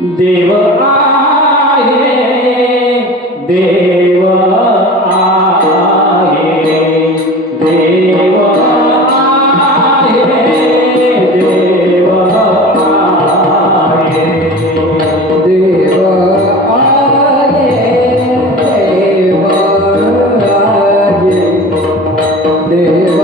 देव आहे, देव आहे, देव आहे, देव आहे, देव आहे, देव आहे, देव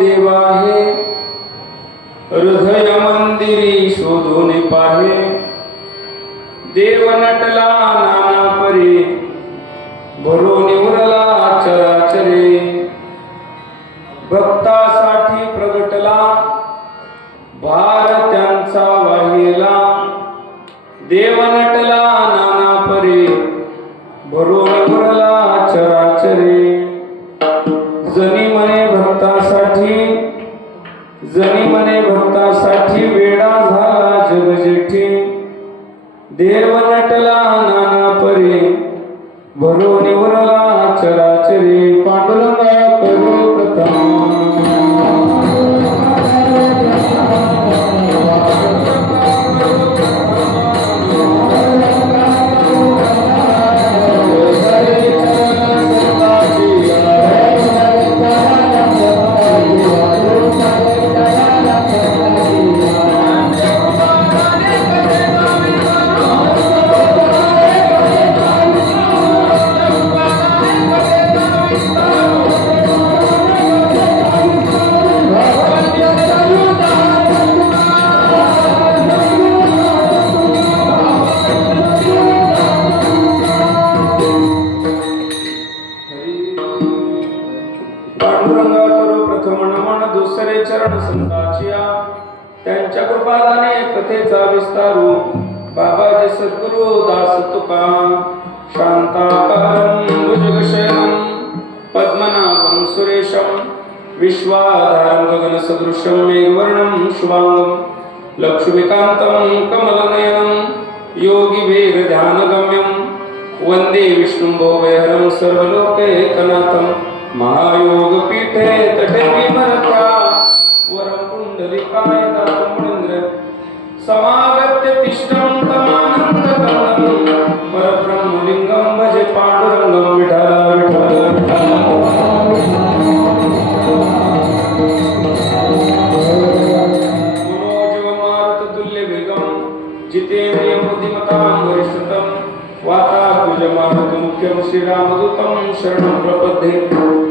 देव आहे हृदय मंदिरी शोधून पाहे देव नटला नाना परी भरून उरला चराचरे भक्तासाठी प्रगटला भार त्यांचा वाहिला देव नटला नाना परी भरून उरला चराचरे जनी मने भक्तासाठी वेडा झाला जग जेठी देव नटला नाना परी भरून उरला चराचरी पांडुरंगा करू प्रथम पांडुरंगा करू प्रथम नमन दुसरे चरण संताचिया त्यांच्या कृपादाने कथेचा विस्तारू बाबाजी सद्गुरु दास तुका शांताकारं भुजगशयनं पद्मनाभं सुरेशं विश्वाधारं गगनसदृशं मेघवर्णं शुभांगं लक्ष्मीकान्तं कमलनयनं योगिवीरध्यानगम्यं वंदे विष्णुं भवभयहरं सर्वलोकैकनाथं महायोगपीठे तटे विमरत्या वरं पुण्डरीकाय दातुं मुनीन्द्र समागत्य तिष्ठं तमानन्दकन्दं परब्रह्मलिङ्गं भजे पाण्डुरङ्गं विठ्ठल मनोजवमारुततुल्यवेगं जितेन्द्रियं बुद्धिमतां वरिष्ठतं वातात्मजमारुतमुख्यं श्रीरामदूतं शरणं प्रपद्ये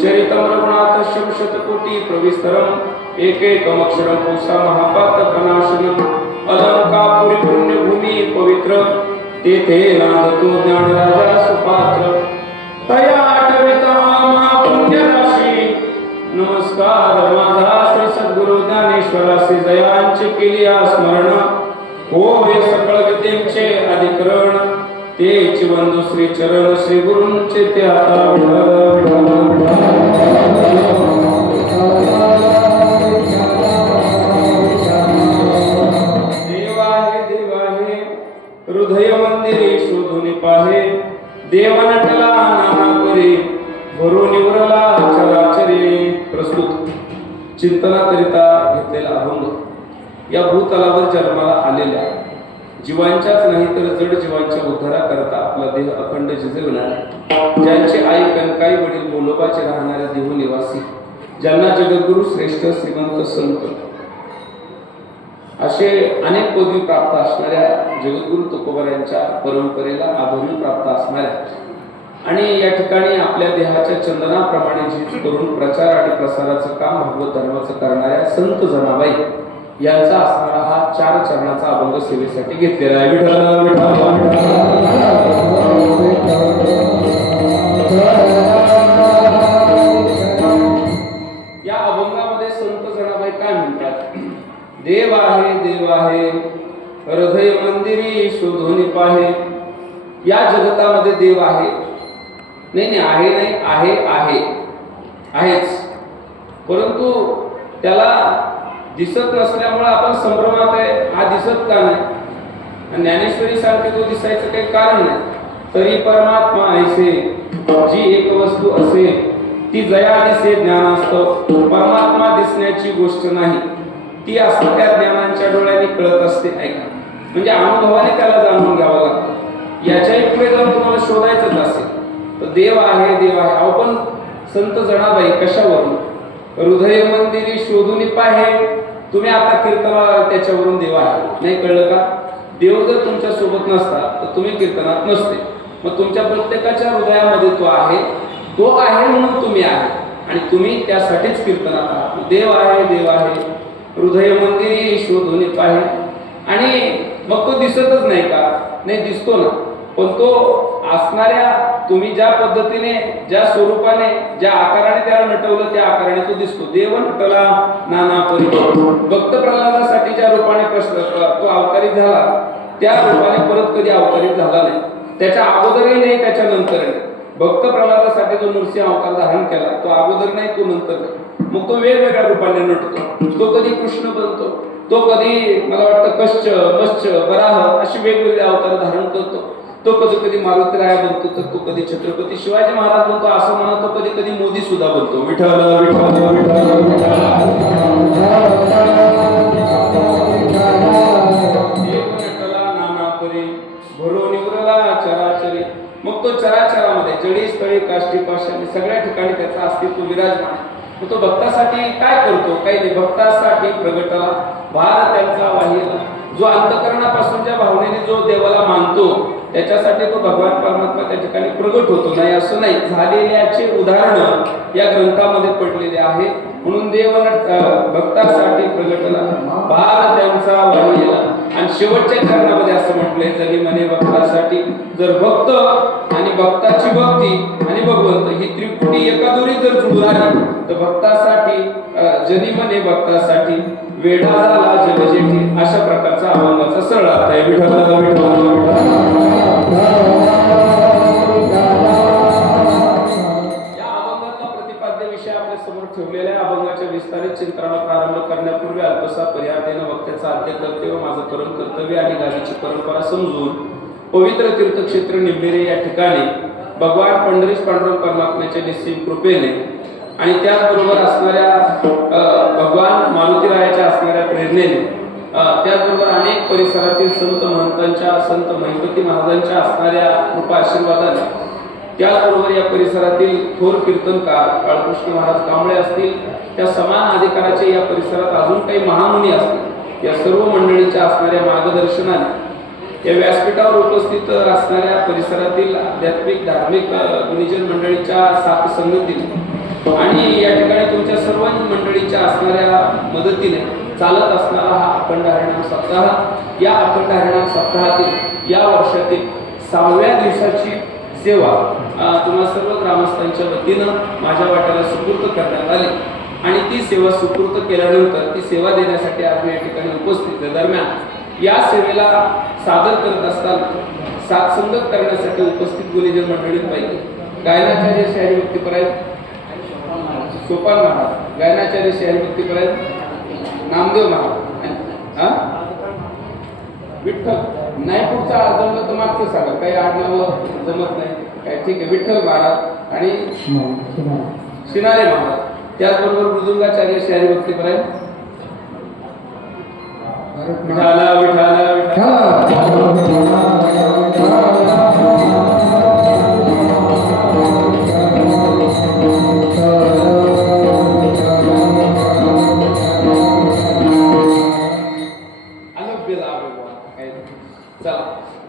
चरितं रघुनाथस्य शतकोटि प्रविस्तरम् एकैकमक्षरं पुंसा महापातकनाशनम् अलंकापुरी पुण्यभूमी पवित्र तेथे नांदतो ज्ञानराजा सुपात्र तया आठविता महापुण्यराशी नमस्कार माझा श्री सद्गुरु ज्ञानेश्वरासी जयांचे केली स्मरण होय सकळ विद्येचे अधिकरण तेच वंदू श्री चरण श्री गुरूंचे ते आता हृदय मंदिरी शोधून पाहे देव नटला नाना परी भरून निवरला चराचरी. प्रस्तुत चिंतनाकरिता घेतलेला अभंग. या भूतलावर जन्माला आलेल्या जीवांच्याच नाही तर जड जीवांच्या उद्धाराकरता आपला देह अखंड झिजविणारे ज्यांचे आई कनकाई वडील मोलोबाचे राहणारे देह निवासी ज्यांना जगद्गुरु श्रेष्ठ श्रीमंत संत असे अनेक पदवी प्राप्त असणाऱ्या जगद्गुरु तुकोबारायांच्या परंपरेला आदरणीय प्राप्त असणाऱ्या आणि या ठिकाणी आपल्या देहाच्या चंदनाप्रमाणे झीज करून प्रचार आणि प्रसाराचं काम भागवत धर्माचं करणाऱ्या संत जनाबाई यांचा असणारा हा 4 चरणाचा अभंग सेवेसाठी घेतलेला आहे. विठ्ठल या अभंगामध्ये संत जनाबाई काय म्हणतात? देव आहे हृदय मंदिरी शोधून पाहे. या जगतामध्ये देव आहे नाही आहेच, परंतु त्याला दिसत नसल्यामुळे आपण संभ्रमात आहे. हा दिसत का नाही? ज्ञानेश्वरी सारखे तो दिसायचं काही कारण नाही. तरी परमात्मा ऐसे जी एक वस्तू असे ती जया दिसे ज्ञानास्तव. परमात्मा दिसण्याची गोष्ट नाही, ती असणाऱ्या ज्ञानांच्या डोळ्यांनी कळत असते. ऐका, म्हणजे अनुभवाने त्याला जाणून घ्यावं लागतं. याच्याही पुढे जर तुम्हाला शोधायचंच असेल तर देव आहे. आपण संत जनाबाई कशावरून? हृदय मंदिरी शोधून पाहे. तुम्ही आता कीर्तनाला त्याच्यावरून देव आहे नाही, कळलं का? देव जर तुमच्या सोबत नसता तर तुम्ही कीर्तनात नसते. मग तुमच्या प्रत्येकाच्या हृदयामध्ये तो आहे म्हणून तुम्ही आहे आणि तुम्ही त्यासाठीच कीर्तनात आहात. देव आहे हृदय मंदिरी शोधून पाहे. आणि मग तो दिसतच नाही का? नाही, दिसतो ना. पण तो असणाऱ्या तुम्ही ज्या पद्धतीने ज्या स्वरूपाने ज्या आकाराने त्याला नटवलं त्या आकाराने तो दिसतो. देव नटला नाना परी. भक्त प्रल्हादासाठी ज्या रूपाने तो अवतारित झाला त्या रूपाने परत कधी अवतारित झाला नाही. त्याच्या अगोदरही नाही, त्याच्या नंतर नाही. भक्त प्रल्हादासाठी जो नृसिंह अवतार धारण केला तो अगोदर नाही, तो नंतर नाही. मग तो वेगवेगळ्या रूपाने नटतो. तो कधी कृष्ण बनतो, तो कधी मला वाटतं कश्च मत्स्य वराह अशी वेगवेगळे अवतार धारण करतो. तो कधी मारुतीराया बनतो, तर तो कधी छत्रपती शिवाजी महाराज बनतो असं म्हणतो, कधी मोदी सुद्धा बनतो. विठ्ठल नाना परी भरो निवरला चराचरी. मग तो चराचरामध्ये जडी स्थळी काष्टी पाषाणी सगळ्या ठिकाणी त्याचं अस्तित्व विराजमान. मग तो भक्तासाठी काय करतो? काही नाही, भक्तासाठी प्रगटला भार त्यांचा वाहिला. जो अंतकरणापासूनच्या भावनेने जो देवाला मानतो त्याच्यासाठी तो भगवान परमात्मा त्या ठिकाणी प्रगट होतो. नाही असं नाही, झालेल्याचे उदाहरण या ग्रंथामध्ये पडलेले आहे. म्हणून देव भक्तासाठी प्रगटला भार त्यांचा वाहिला. आणि शेवटच्या चरणामध्ये असं म्हटलंय, जरी म्हणे भक्तासाठी. जर भक्त आणि भक्ताची भक्ती आणि भगवंत ही त्रिपुटी एका दोरी जर जुळून आली तर भक्तासाठी जनी म्हणे भक्तासाठी वेढा झाला जगजेठी. अशा प्रकारचा अभंगाचा सरळ अर्थ आहे. विठ्ठल या अभंगातला प्रतिपाद्य विषय आपल्या समोर ठेवलेल्या अभंगाच्या विस्तारित चिंतनाला प्रारंभ करण्यापूर्वी अल्पसा पर्याय देणं वक्त्याचा आद्य कर्तव्य, माझं परम कर्तव्य आणि गादीची परंपरा समजून पवित्र तीर्थक्षेत्र निंबेरे या ठिकाणी भगवान पंढरीश पांडुरंग परमात्म्याच्या निश्चित कृपेने आणि त्याचबरोबर असणाऱ्या भगवान मारुतीरायाच्या असणाऱ्या प्रेरणेने त्याचबरोबर अनेक परिसरातील संत महंतांच्या संत महिपती महाराजांच्या असणाऱ्या कृपा आशीर्वादाने त्याचबरोबर या परिसरातील थोर कीर्तनकार बाळकृष्ण महाराज कांबळे असतील, त्या समान अधिकाराचे या परिसरात अजून काही महामुनी असतील, या सर्व मंडळींच्या असणाऱ्या मार्गदर्शनाने या व्यासपीठावर उपस्थित असणाऱ्या परिसरातील आध्यात्मिक धार्मिक गुणीजन मंडळीच्या साथ संगतीने आणि या ठिकाणी तुमच्या सर्व मंडळींच्या असणाऱ्या मदतीने चालत असणारा हा अखंड हरिनाम सप्ताह, या अखंड हरिनाम सप्ताहातील या वर्षातील 6व्या दिवसाची सेवा तुम्हा सर्व ग्रामस्थांच्या वतीनं माझ्या वाट्याला सुपूर्द करण्यात आली आणि ती सेवा सुपूर्द केल्यानंतर ती सेवा देण्यासाठी आज मी या ठिकाणी उपस्थित आहे. दरम्यान या सेवेला सादर करत असताना साथसंगत करण्यासाठी उपस्थित गुणीजन मंडळींपैकी गायनाचार्य श्री हरिभक्तीपरायण सोपान महाराज, गायनाचार्य श्री हरिभक्तीपरायण नामदेव महाराज, विठ्ठल नाही पुढचा जमलं तर मागचं सांगा, काही आडनाव जमत नाही काय, ठीक आहे. विठ्ठल महाराज आणि शिनारे महाराज, त्याचबरोबर मृदुंगाचार्य श्री हरिभक्तीपरायण विठाला विठाला विठाला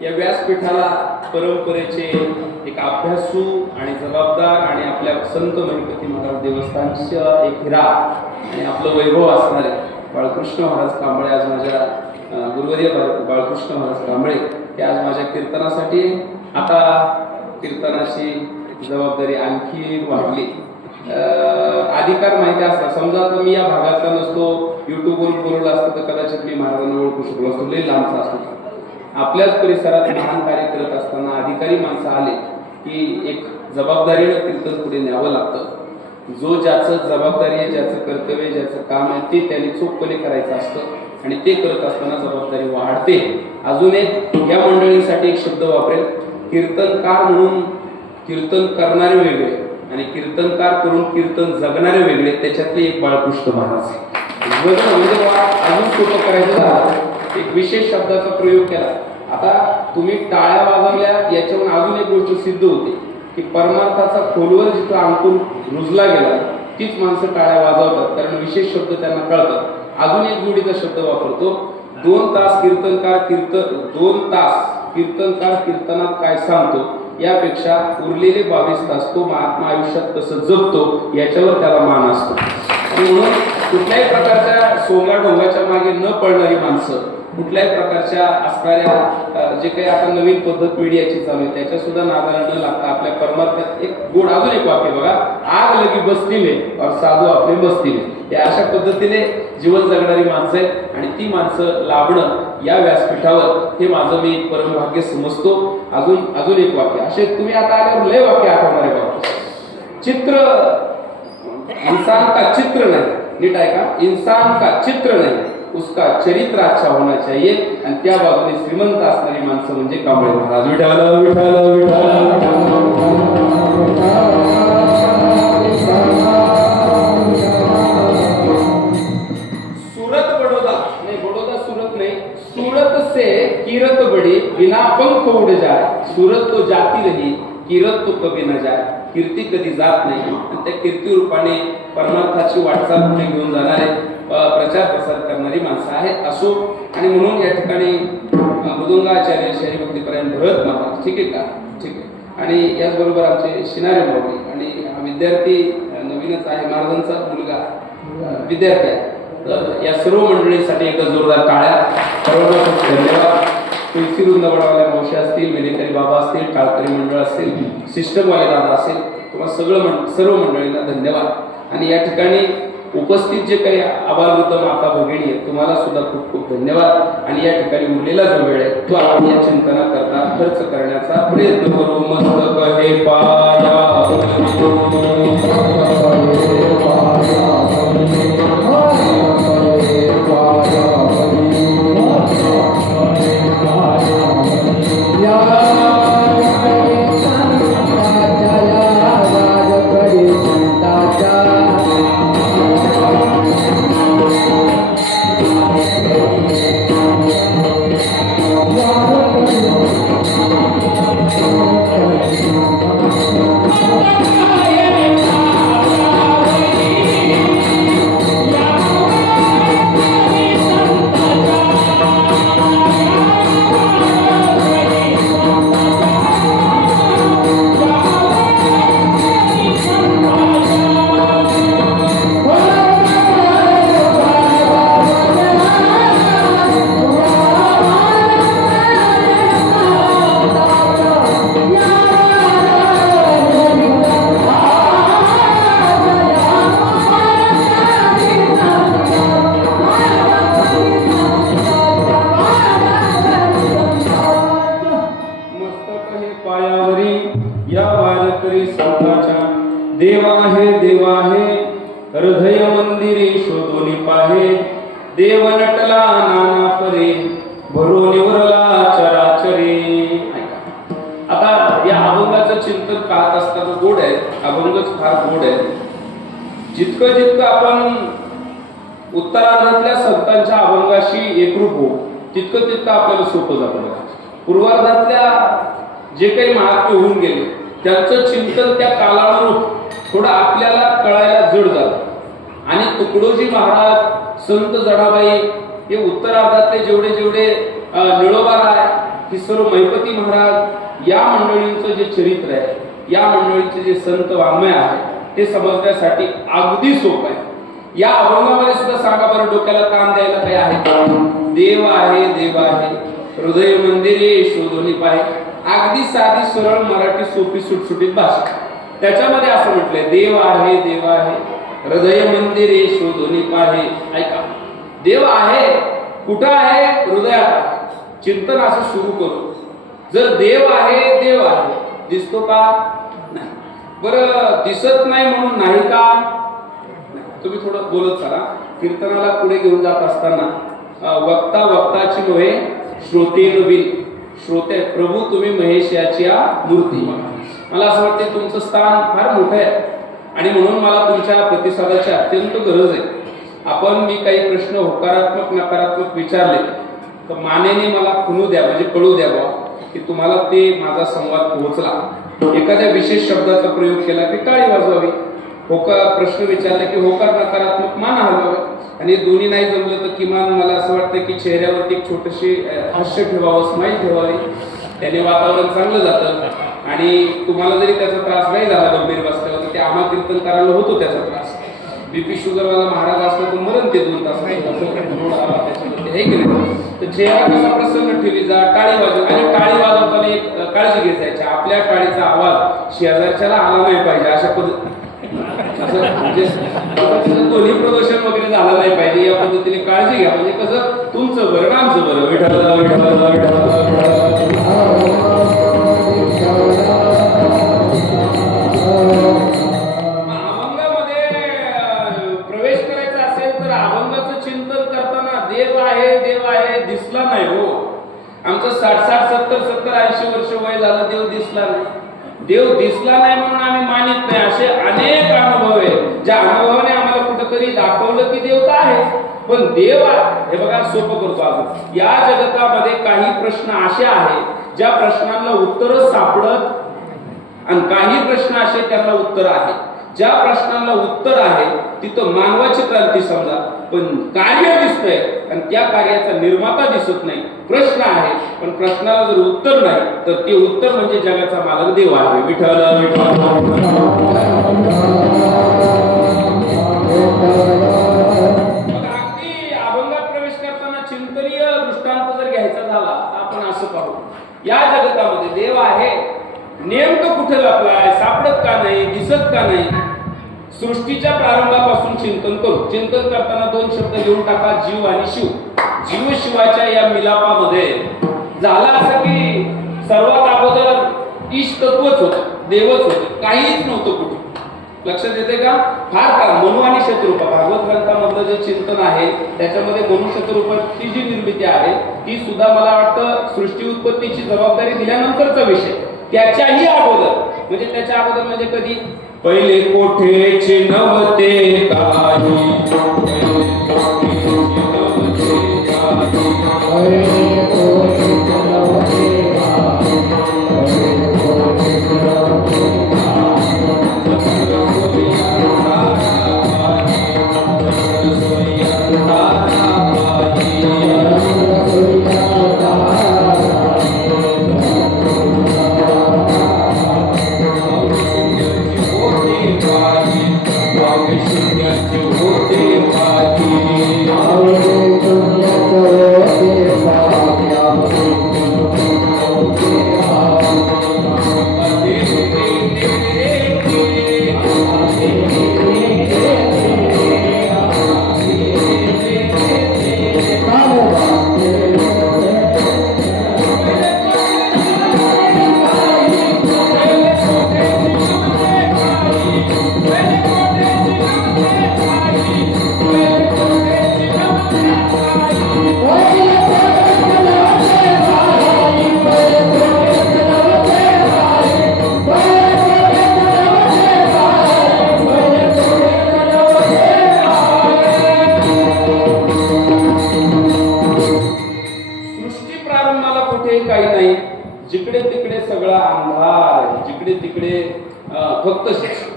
या व्यासपीठाला परंपरेचे एक अभ्यासू आणि जबाबदार आणि आपल्या संत महिपती महाराज देवस्थानच्या एक हिरा आणि आपलं वैभव असणारे बाळकृष्ण महाराज कांबळे आज माझ्या गुरुवर्य बाळकृष्ण महाराज कांबळे हे आज माझ्या कीर्तनासाठी आता कीर्तनाची जबाबदारी आणखी वाढली. अधिकार माहिती असता समजा तर मी या भागातला नसतो, युट्यूबवर बोलला असतं तर कदाचित मी महाराजांना ओळखू शकलो असतो, लई लांबचा असतो. आपल्याच परिसरात महान कार्य करत असताना अधिकारी माणसं आले की एक जबाबदारीनं कीर्तन पुढे न्यावं लागतं. जो ज्याचं जबाबदारी आहे, ज्याचं कर्तव्य, ज्याचं काम आहे ते त्याने चोखपणे करायचं असतं आणि ते करत असताना जबाबदारी वाढते. अजून एक या मंडळींसाठी एक शब्द वापरेल, कीर्तनकार म्हणून कीर्तन करणारे वेगळे आणि कीर्तनकार करून कीर्तन जगणारे वेगळे, त्याच्यातले एक बाळकृष्ण महाराज म्हणजे अजून सोपं करायचं झालं एक विशेष शब्दाचा प्रयोग केला. आता तुम्ही टाळ्या वाजवल्या याच्यावरून अजून एक गोष्ट सिद्ध होते की परमार्थाचा खोलवर जिथं अंकुर रुजला गेला तीच माणसं टाळ्या वाजवतात, कारण विशेष शब्द त्यांना कळतात. अजून एक जोडीचा शब्द वापरतो, 2 तास कीर्तनकार कीर्तनात काय सांगतो यापेक्षा उरलेले 22 तास तो महात्मा आयुष्यात कसं जगतो याच्यावर त्याला मान असतो. म्हणून कुठल्याही प्रकारच्या सोंगाडोंगाच्या मागे न पडणारी माणसं, कुठल्याही प्रकारच्या असणाऱ्या जे काही आता नवीन पद्धत मीडियाची चालू आहे त्याच्या सुद्धा नादाला न लागता आपल्या परमार्थात एक गोड अजून एक वाक्य बघा, आग लगी बस्ती में और साधू आपले बस्ती में, या अशा पद्धतीने जीवन जगणारी माणसं आहेत आणि ती माणसं लाभणं या व्यासपीठावर हे माझं मी परमभाग्य समजतो. अजून एक वाक्य असे तुम्ही आता आल्यावर लय वाक्य आठवणार आहे बघा. चित्र इंसान का चित्र नहीं, नीट आहे का, इंसान का चित्र नहीं उसका चरित्र अच्छा होना चाहिए. आणि त्या बाजूने श्रीमंत असणारी माणसं म्हणजे कांबळे महाराज. विठाला विठाला सूरत बड़ौदा नहीं, बड़ौदा सूरत नहीं, सूरत से कीरत बड़ी बिना पंख उड़ जाए, सूरत तो जाती रही कीरत तो कभी न जाए, कीर्ती कधी जात नाही. आणि त्या कीर्ती रूपाने परमार्थाची वाटचाल पुढे घेऊन जाणारे प्रचार प्रसार करणारी माणसं आहेत. असो आणि म्हणून या ठिकाणी मृदुंगाचार्य श्री हरिभक्तीपरायण भरत महाराज, ठीक आहे का, ठीक आहे. आणि याचबरोबर आमचे शिनारे भाऊ आणि विद्यार्थी नवीनच आहे, महाराजांचा मुलगा विद्यार्थी आहे. तर या सर्व मंडळींसाठी एकदा जोरदार टाळ्या. सर्वांना खूप धन्यवाद. तुलसी वृंदावनवाल्या मावशी असतील, मेनेकरी बाबा असतील, टाळकरी मंडळ असतील, सिस्टमवाले दादा असेल, तुम्हाला सर्व मंडळींना धन्यवाद. आणि या ठिकाणी उपस्थित जे काही आबालवृद्ध माता भगिनी आहेत तुम्हाला सुद्धा खूप खूप धन्यवाद. आणि या ठिकाणी उरलेला जो वेळ आहे तो आपण या चिंतनाकरता खर्च करण्याचा प्रयत्न करू. मस्तक हे पाया या देव आहे हृदय मंदिरे शोधून पाहे देव नटला नाना परे भरून निवरला चराचरे. आता या अभंगाचं चिंतन पाहत असताना गोड आहे, अभंगच फार गोड आहे. जितकं आपण उत्तरार्धातल्या संतांच्या अभंगाशी एकरूप होऊ तितकं आपल्याला सोपं जातं. पूर्वार्धातल्या जे काही महात्मे होऊन गेले त्यांचं चिंतन त्या कालानुरूप थोडं आपल्याला कळायला जड जातं. आणि तुकडोजी महाराज, संत जनाबाई हे उत्तरार्धातले जेवढे निळोबा राय, ही सर्व महिपती महाराज, या मंडळींचं जे चरित्र आहे, या मंडळींचे जे संत वाङ्मय आहे ते समजण्यासाठी अगदी सोपं आहे. या अभंगामध्ये सुद्धा सांगा बरं, डोक्याला ताण द्यायला काही आहे? देव आहे हृदय मंदिरे शोधून पाहे. अगदी साधी सरळ मराठी सोपी सुटसुटीत भाषा. त्याच्यामध्ये असं म्हटलंय, देव आहे हृदय मंदिरे शोधून पाहे. ऐका, देव आहे कुठं आहे? हृदयात. चिंतन असं सुरू करू. जर देव आहे दिसतो का? नाही. बरं, दिसत नाही म्हणून नाही का? तुम्ही थोडं बोलत चला. कीर्तनाला पुढे घेऊन जात असताना वक्ता वक्ताची नव्हे श्रोते नवीन. श्रोते प्रभू तुम्ही महेश याची मूर्ती. मला असं वाटते तुमचं स्थान फार मोठं आहे आणि म्हणून मला तुमच्या प्रतिसादाची अत्यंत गरज आहे. मी काही प्रश्न होकारात्मक नकारात्मक विचारले तर मानेने मला खुणू द्या, म्हणजे कळू द्यावा की तुम्हाला ते माझा संवाद पोहोचला. एखाद्या विशेष शब्दाचा प्रयोग केला की टाळी वाजवावी, प्रश्न विचारला की होकार नकारात्मक मान हलवावे. आणि दोन्ही नाही जमलं तर किमान मला असं वाटतं की चेहऱ्यावरती एक छोटीशी हास्य ठेवावं, स्माईल ठेवावी. त्याने वातावरण चांगलं जातं. आणि तुम्हाला जरी त्याचा त्रास नाही झाला गंभीर बसल्यावर, तर ते आम्हा कीर्तनकाराला होतो त्याचा त्रास. बीपी शुगरवाला महाराज असला तर मरण ते 2 तास त्याच्यामध्ये हे केलं. तर चेहरा कसा प्रसन्न ठेवी जा, टाळी वाजव. आणि टाळी वाजवताना एक काळजी घ्यायची, आपल्या टाळीचा आवाज शेजारच्याला आला नाही पाहिजे. अशा पद्धती म्हणजे ध्वनी प्रदूषण वगैरे झालं नाही पाहिजे, या पद्धतीने काळजी घ्या. म्हणजे कसं तुमचं बरं आमचं बरं. अभंगामध्ये प्रवेश करायचा असेल तर अभंगाचं चिंतन करताना देव आहे दिसला नाही हो. आमचं 60 70 80 वर्ष वय झालं, देव दिसला नाही. देव दिसला नाही म्हणून आम्ही मानित नाही. असे अनेक अनुभव आहेत ज्या अनुभवाने आम्हाला कुठेतरी दाखवलं की देवता आहे. पण देव हे बघा, सोपं करतो अजून. या जगतामध्ये काही प्रश्न असे आहेत ज्या प्रश्नांना उत्तर सापडत आणि काही प्रश्न असे त्यांना उत्तर आहे. ज्या प्रश्नांना उत्तर आहे तिथं मानवाची क्रांती समजा, पण कार्य दिसतंय आणि त्या कार्याचा निर्माता दिसत नाही. प्रश्न आहे पण प्रश्नाला जर उत्तर नाही तर ते उत्तर म्हणजे जगाचा मालक देव आहे. विठ्ठल अगदी अभंगात प्रवेश करताना चिंतनीय दृष्टांत जर घ्यायचा झाला तर आपण असं पाहू, या जगतामध्ये देव आहे नेमकं कुठे लपलाय, सापडत का नाही, दिसत का नाही. सृष्टीच्या प्रारंभापासून चिंतन करू. चिंतन करताना 2 शब्द घेऊन टाका, जीव आणि शिव. जीव शिवाच्या या मिलापामध्ये झाला असं की सर्वात अगोदर ईश तत्वच होतं, देवच होतं, काहीच नव्हतं कुठे. लक्षात येते का? फार का मनु आणि शत्रुपा भागवत ग्रंथामधलं जे चिंतन आहे त्याच्यामध्ये मनु शत्रुपाची जी निर्मिती आहे ती सुद्धा मला वाटतं सृष्टी उत्पत्तीची जबाबदारी दिल्यानंतरचा विषय. त्याच्याही अगोदर म्हणजे कधी? पहिले कोठेचे नव्हते काही, होते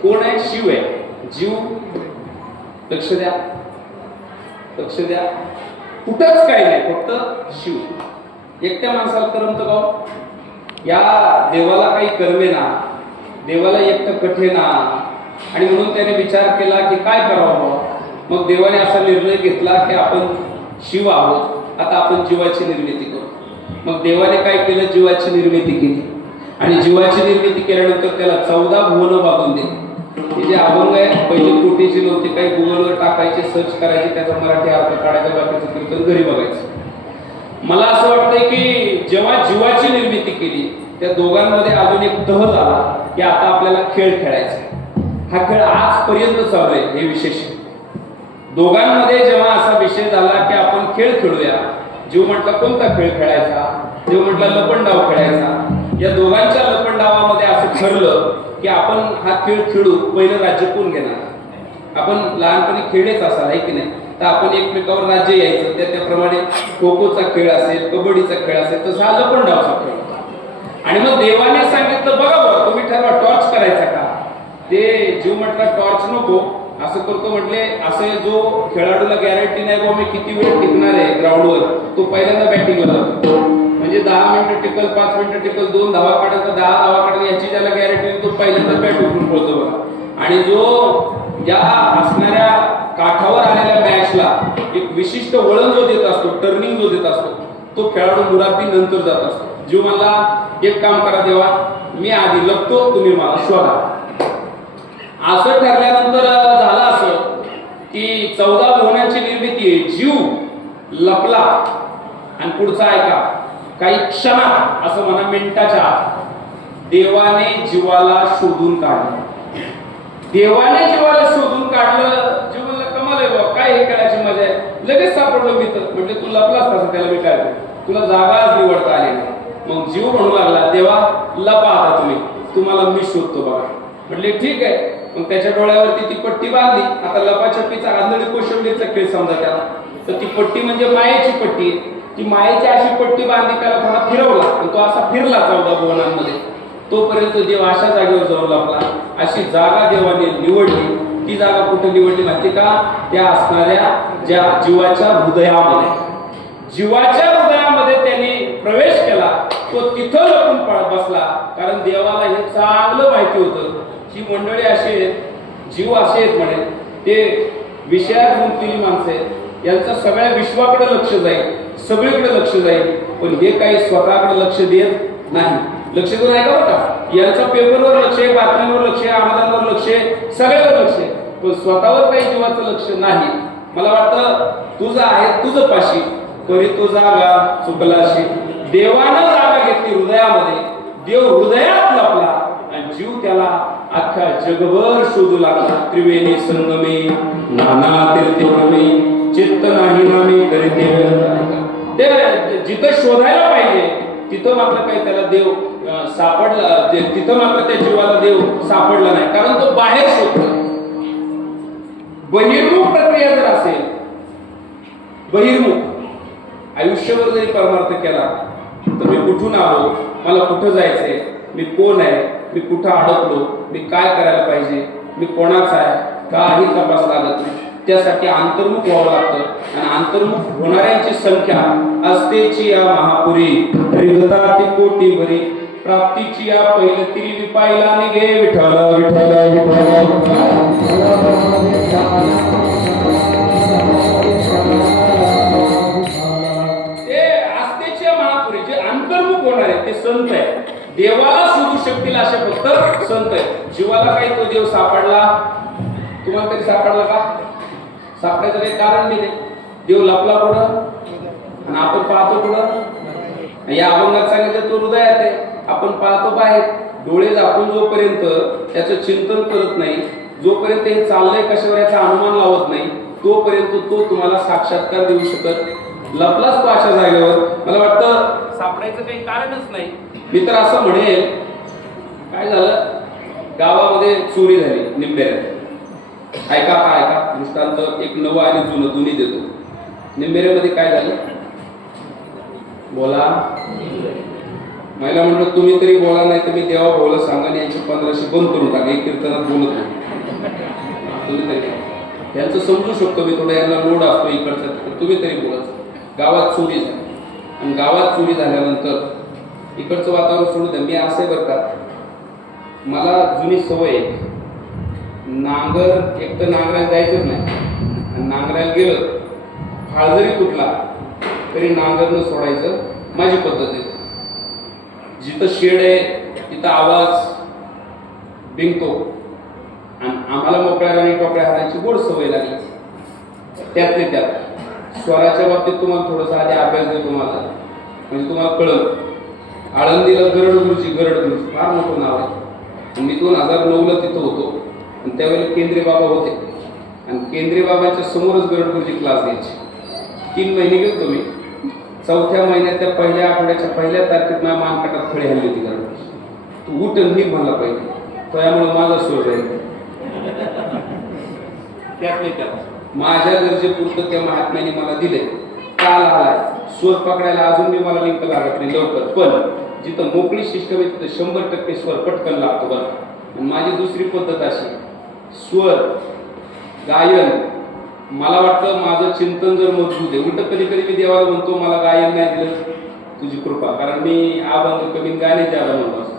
कोण आहे? शिव आहे. जीव, लक्ष द्या, लक्ष द्या, कुठंच काही नाही, फक्त शिव. एकट्या माणसाला करमतं का? या देवाला काही करमे ना, देवाला एकटं कठे ना, आणि म्हणून त्याने विचार केला की काय करावं. मग देवाने असा निर्णय घेतला की आपण शिव आहोत, आता आपण जीवाची निर्मिती करू. मग देवाने काय केलं? जीवाची निर्मिती केली. आणि जीवाची निर्मिती केल्यानंतर त्याला 14 भुवन बांधून दिली. हे जे अभंग आहे पहिली कोटीची नव्हती, काही गुगलवर टाकायचे, सर्च करायचे, त्याचा मराठी अर्थ काढायचा, बाकीचं कीर्तन घरी बघायचं. मला असं वाटतंय की जेव्हा जीवाची निर्मिती केली त्या दोघांमध्ये अजून एक तह झाला की आता आपल्याला खेळ खेळायचा. हा खेळ आजपर्यंत चालू आहे. हे विशेष दोघांमध्ये जेव्हा असा विषय झाला की आपण खेळ खेळूया, जीव म्हटला कोणता खेळ खेळायचा? जीव म्हटला लपंडाव खेळायचा. या दोघांच्या लपंडावामध्ये असं ठरलं की आपण हा खेळ खेळू. पहिलं राज्य कोण घेणार? आपण लहानपणी खेळलेच असाल आहे की नाही, तर आपण एकमेकावर राज्य यायचं. त्याप्रमाणे खो खोचा खेळ असेल, कबड्डीचा खेळ असेल, तसा हा लपंडावचा खेळ होता. आणि मग देवाने सांगितलं बघा बघा तुम्ही ठरवा टॉर्च करायचा का? ते जीव म्हटला टॉर्च नको, असं करतो म्हटले. असे जो खेळाडूला गॅरंटी नाही बाबा मी किती वेळ टिकणार आहे ग्राउंडवर, तो पहिल्यांदा बॅटिंगला जातो. म्हणजे 10 मिनिटं टिकल, 5 मिनिटं टिकल, 2 धावा काढत, 10 धावा काढत, याची ज्याला गॅरंटी तो पहिल्यांदा बॅट उठून पळतो बघा. आणि जो या असणाऱ्या काठावर आलेल्या मॅचला एक विशिष्ट वळण जो देत असतो, टर्निंग जो देत असतो, तो खेळाडू मुराबी नंतर जात असतो. जीव म्हणला एक काम करा देवा, मी आधी लपतो, तुम्ही मला शोधा. असं ठरल्यानंतर झालं असं की 14 भुवनांची निर्मिती आहे. जीव लपला आणि पुढचा ऐका, काही क्षणात, असं म्हणा मिनिटाच्या आत, देवाने जीवाला शोधून काढलं. देवाने जीवाला शोधून काढलं. जीव म्हणला कमाल आहे बाबा, काय हे खेळायची मजा आहे. लगेच सापडलो मी तर. म्हणजे तू लपलास कसं? त्याला मी काय करू, तुला जागाच निवडता आली नाही. मग जीव म्हणू लागला देवा लपा आता तुम्ही, तुम्हाला मी शोधतो बघा. म्हटले ठीक आहे. मग त्याच्या डोळ्यावरती ती पट्टी बांधली. आता लपाछपीचा आंधळी कोशिंबीरचा खेळ समजा त्याला. तर ती पट्टी म्हणजे मायेची पट्टी. ती मायेची अशी पट्टी बांधली, त्याला थोडा फिरवला आणि तो असा फिरला 14 भुवनांमध्ये. तोपर्यंत देव अशा जागेवर जाऊन लपला. अशी जागा देवाने निवडली. ती जागा कुठे निवडली माहिती का? त्या असणाऱ्या ज्या जीवाच्या हृदयामध्ये, जीवाच्या हृदयामध्ये त्यांनी प्रवेश केला. तो तिथं लपून बसला. कारण देवाला हे चांगलं माहिती होतं ही मंडळी अशी आहेत, जीव असे आहेत म्हणे, ते विषयात गुंतलेली माणसं आहेत. यांचं सगळ्या विश्वाकडे लक्ष जाईल, सगळीकडे लक्ष जाईल, पण हे काही स्वतःकडे लक्ष देत नाही. लक्ष देऊन ऐका बरं का, यांचं पेपरवर लक्ष आहे, बातम्यांवर लक्ष आहे, अनुदानावर लक्ष आहे, सगळ्यावर लक्ष आहे, पण स्वतःवर काही जीवाचं लक्ष नाही. मला वाटतं तुझं आहे तुझं पाशी, तरी तो जागा चुकलाशी. देवानं जागा घेतली हृदयामध्ये. देव हृदयात लपला आणि जीव त्याला अख्ख्या जगभर शोधू लागला. त्रिवेणी संगमे नाना तीर्थक्रमे चित्त नाही नामे करीते. ते जिथं शोधायला पाहिजे तिथं मात्र काही त्याला देव सापडला, तिथं मात्र त्या जीवाला देव सापडला नाही. कारण तो बाहेर शोधतो. बहिर्मुख प्रक्रिया जर असेल, बहिर्मुख आयुष्यभर जरी परमार्थ केला तर मी कुठून आलो, मला कुठं जायचंय, मी कोण आहे, मी कुठं अडकलो, मी काय करायला पाहिजे, मी कोणाचा आहे, काही तपास लागत नाही. त्यासाठी अंतर्मुख व्हावं लागतं. आणि अंतर्मुख होणाऱ्यांची संख्या असतेची या महापुरी, रिगताती कोटी भरी, प्राप्तीची या पहिलं तिरी पाहिला निघे विठ्ठल विठ्ठल ते असतेची या महापुरी. जे अंतर्मुख होणार आहे ते संत आहे. देवाला शोधू शकतील असे फक्त संत आहे. जीवाला काही तो देव सापडला, तुम्हाला तरी सापडला का? सापडायचं काही कारण नाही. देव लपला कुठं आणि आपण पाहतो कुठं? या अभंगात सांगितलं तो हृदयात आहे, आपण पाहतो बाहेर. डोळे झाकून जोपर्यंत त्याचं चिंतन करत नाही, जोपर्यंत हे चाललंय कशावर याचा अनुमान लावत नाही, तोपर्यंत तो तुम्हाला साक्षात्कार देऊ शकत. लपलाच तो अशा जागेवर. मला वाटतं सापडायचं काही कारणच नाही. मी तर असं म्हणेल, काय झालं गावामध्ये चोरी झाली निंबेऱ्यात. ऐका का ऐका दृष्टांत एक नवं आणि जुनं दोन्ही देतो. निंबेऱ्यामध्ये काय झालं बोला. महिला म्हणलं तुम्ही तरी बोला, नाही तर मी देवा भाऊला सांगा आणि यांची 1500 बंद करून टाका, एक कीर्तनात बोलत नाही. तुम्ही तरी त्यांचं समजू शकतो मी, थोडं यांना लोड असतो इकडचा, तुम्ही तरी बोलायचं. गावात चोरी झाली आणि गावात चोरी झाल्यानंतर इकडचं वातावरण सोडू द्या. मी असं बरं का, मला जुनी सवय आहे, नांगर एक तर नांगरायला जायचंच नाही, आणि नांगरायला गेलं फाळ जरी तुटला तरी नांगर न सोडायचं, माझी पद्धत आहे. जिथं शेड आहे तिथं आवाज बिंगतो, आणि आम्हाला मोकळ्या राणी टोकळ्या हाणायची गोड सवय लागली. त्यातले त्यात स्वराच्या बाबतीत तुम्हाला थोडंसं आधी अभ्यास देतो माझा, म्हणजे तुम्हाला कळलं. आळंदीला गरड गुरुजी फार मोठं नाव आहे, आणि मी 2009ला तिथं होतो, आणि त्यावेळेला केंद्रे बाबा होते, आणि केंद्रे बाबांच्या समोरच गरड गुरुजी क्लास द्यायचे. 3 महिने गेलो मी. 4थ्या महिन्यात त्या पहिल्या आठवड्याच्या पहिल्या तारखेत माझ्या मानकाटात खळी हल्ली होती. गरड तू उठ निघ म्हणला पाहिजे, त्यामुळे माझा स्वर राहील. त्यातले त्यात माझ्या गरजेपुरतं त्या महात्म्याने मला दिले. काल आलाय स्वर पकडायला अजून मी मला लिंक लागत नाही लवकर, पण जिथं मोकळी सिस्टम आहे तिथं 100% स्वर पटकन लागतो बरं. आणि माझी दुसरी पद्धत अशी, स्वर गायन, मला वाटतं माझं चिंतन जर मजबूत आहे, उलट कधी कधी मी देवाला म्हणतो मला गायन नाही दिलं तुझी कृपा, कारण मी अभंग कमी गाणे ज्यादा म्हणतो असतो.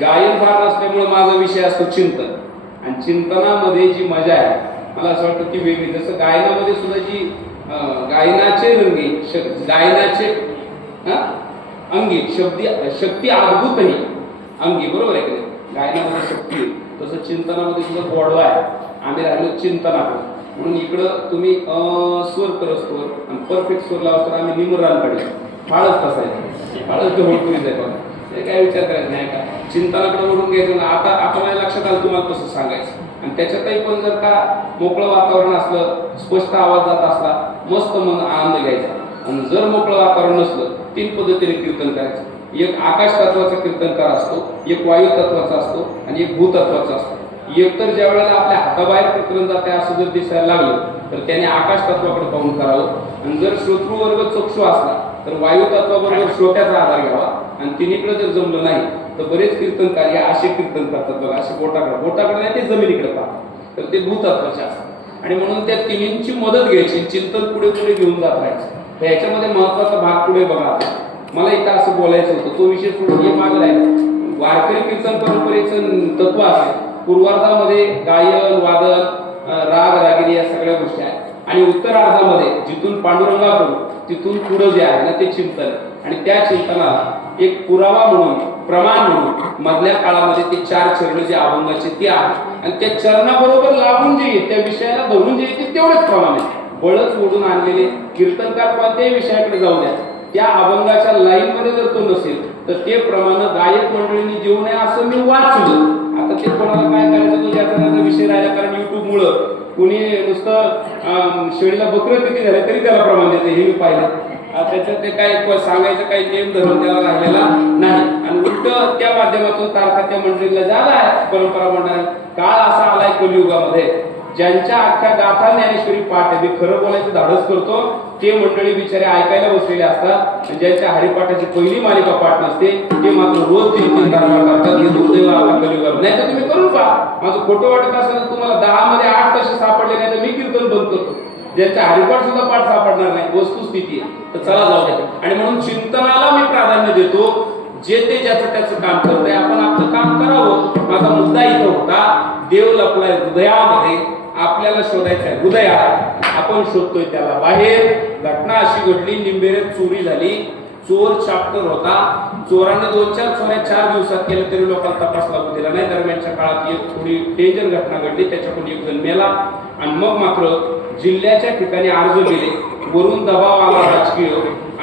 गायन फार नसल्यामुळे माझा विषय असतो चिंतन, आणि चिंतनामध्ये जी मजा आहे मला असं वाटतं की वेगळी. जसं गायनामध्ये सुद्धा जी गायनाचे रंगी गायनाचे अंगी शक्ती अद्भुत आहे अंगी, बरोबर आहे की नाही? गायनामध्ये शक्ती आहे, तसं चिंतनामध्ये सुद्धा गोडवा आहे. आम्ही राहिलो चिंतनाकडे, म्हणून इकडं तुम्ही स्वर करत स्वर आणि परफेक्ट स्वर लावतो, आम्ही निमरान काढले फाळच कसायचं, फाळच होळपुरीच आहे बघा. ते काय विचार करायचं नाही का, चिंतनाकडे ओढून घ्यायचं ना. आता माझ्या लक्षात आलं तुम्हाला कसं सांगायचं, आणि त्याच्यातही पण जर का मोकळं वातावरण असलं, स्पष्ट आवाज जात असला, मस्त मन आनंद घ्यायचा. आणि जर मोकळं वातावरण नसलं, 3 पद्धतीने कीर्तन करायचं. एक आकाश तत्वाचा कीर्तनकार असतो, एक वायू तत्वाचा असतो, आणि एक भूतत्वाचा असतो. एक तर ज्या वेळेला आपल्या हाताबाहेर कीर्तन जाते असं जर दिसायला लागलं तर त्याने आकाश तत्वाकडे पाहून करावं, आणि जर श्रोतृवर्ग चक्षु असला तर वायू तत्वाबरोबर श्रोत्याचा आधार घ्यावा, आणि तिन्हीकडे जर जमलं नाही तर बरेच कीर्तनकार हे असे कीर्तन करतात बघा, असे बोटाकडे नाही, ते जमिनीकडे पाहतात, तर ते भूतत्वाचे असतात. आणि म्हणून त्या तिन्हींची मदत घ्यायची, चिंतन पुढे पुढे घेऊन जात राहायचं. तर ह्याच्यामध्ये महत्वाचा भाग पुढे बघा. मला इथं असं बोलायचं होतं, तो विषय सोडून हे मागं राहील. वारकरी कीर्तन परंपरेचं तत्व असेल, पूर्वार्धामध्ये गायन वादन राग रागिनी या सगळ्या गोष्टी आहेत, आणि उत्तरार्धामध्ये जिथून पांडुरंगाकडून तिथून पुढं जे आहे ना ते चिंतन, आणि त्या चिंतनाला एक पुरावा म्हणून प्रमाण म्हणून मधल्या काळामध्ये ते 4 चरण जे अभंगाचे ते आहे, आणि त्या चरणाबरोबर लागून जे येते त्या विषयाला धरून जे येते तेवढेच प्रमाण आहे. बळच ओढून आणलेले कीर्तनकार कोणत्याही विषयाकडे जाऊ द्या, त्या अभंगाच्या लाईनमध्ये जर तो नसेल तर ते प्रमाण गायक मंडळींनी देऊ नये असं मी वाचलं. आता ते कोणाला काय करायचं तो ज्याचा विषय राहिला, कारण युट्यूबमुळं कुणी नुसतं शेळीला बकरं किती झालं तरी त्याला प्रमाण देते, हे मी पाहिलं. त्याच्यात ते काय सांगायचं काही नियम धरून त्याला राहिलेला नाही, आणि उलट त्या माध्यमातून तारखा त्या मंडळीला झाला आहे परंपरा म्हणणार. काळ असा आलाय कलियुगामध्ये ज्यांच्या अख्ख्या गाथा ज्ञानेश्वरी पाठ आहे, मी खरं बोलायचं धाडस करतो, ते मंडळी बिचारे ऐकायला बसलेले असतात. ज्यांच्या हरिपाठाची पहिली मालिका पाठ नसते ते मात्र रोज 3-3 धारमाळ करतात. हे दुर्दैव आता कलियुगात. नाही तर तुम्ही करून पहा, माझं खोटं वाटत असेल तर तुम्हाला 10 मध्ये 8 तसे सापडले नाही तर मी कीर्तन बंद करतो. ज्यांच्या हरिपाठ सुद्धा पाठ सापडणार नाही, वस्तुस्थिती आहे. तर चला जाऊ द्या. आणि म्हणून चिंतनाला मी प्राधान्य देतो. जे ते ज्याचं त्याचं काम करतंय, आपण आपलं काम करावं. माझा मुद्दा इथं होता, देव लपलाय हृदयामध्ये, आपल्याला शोधायचं आहे हृदयात, आपण शोधतोय त्याला बाहेर. घटना अशी घडली, निंबेरेत चोरी झाली, चोर चाप्टर होता, चोराने 2-4 चोऱ्या 4 दिवसात केल्या तरी लोकांना तपास लागू दिला नाही. दरम्यानच्या काळात एक थोडी डेंजर घटना घडली, त्याच्याकडून 1 जण मेला, आणि मग मात्र जिल्ह्याच्या ठिकाणी अर्ज केले, वरून दबाव आला राजकीय,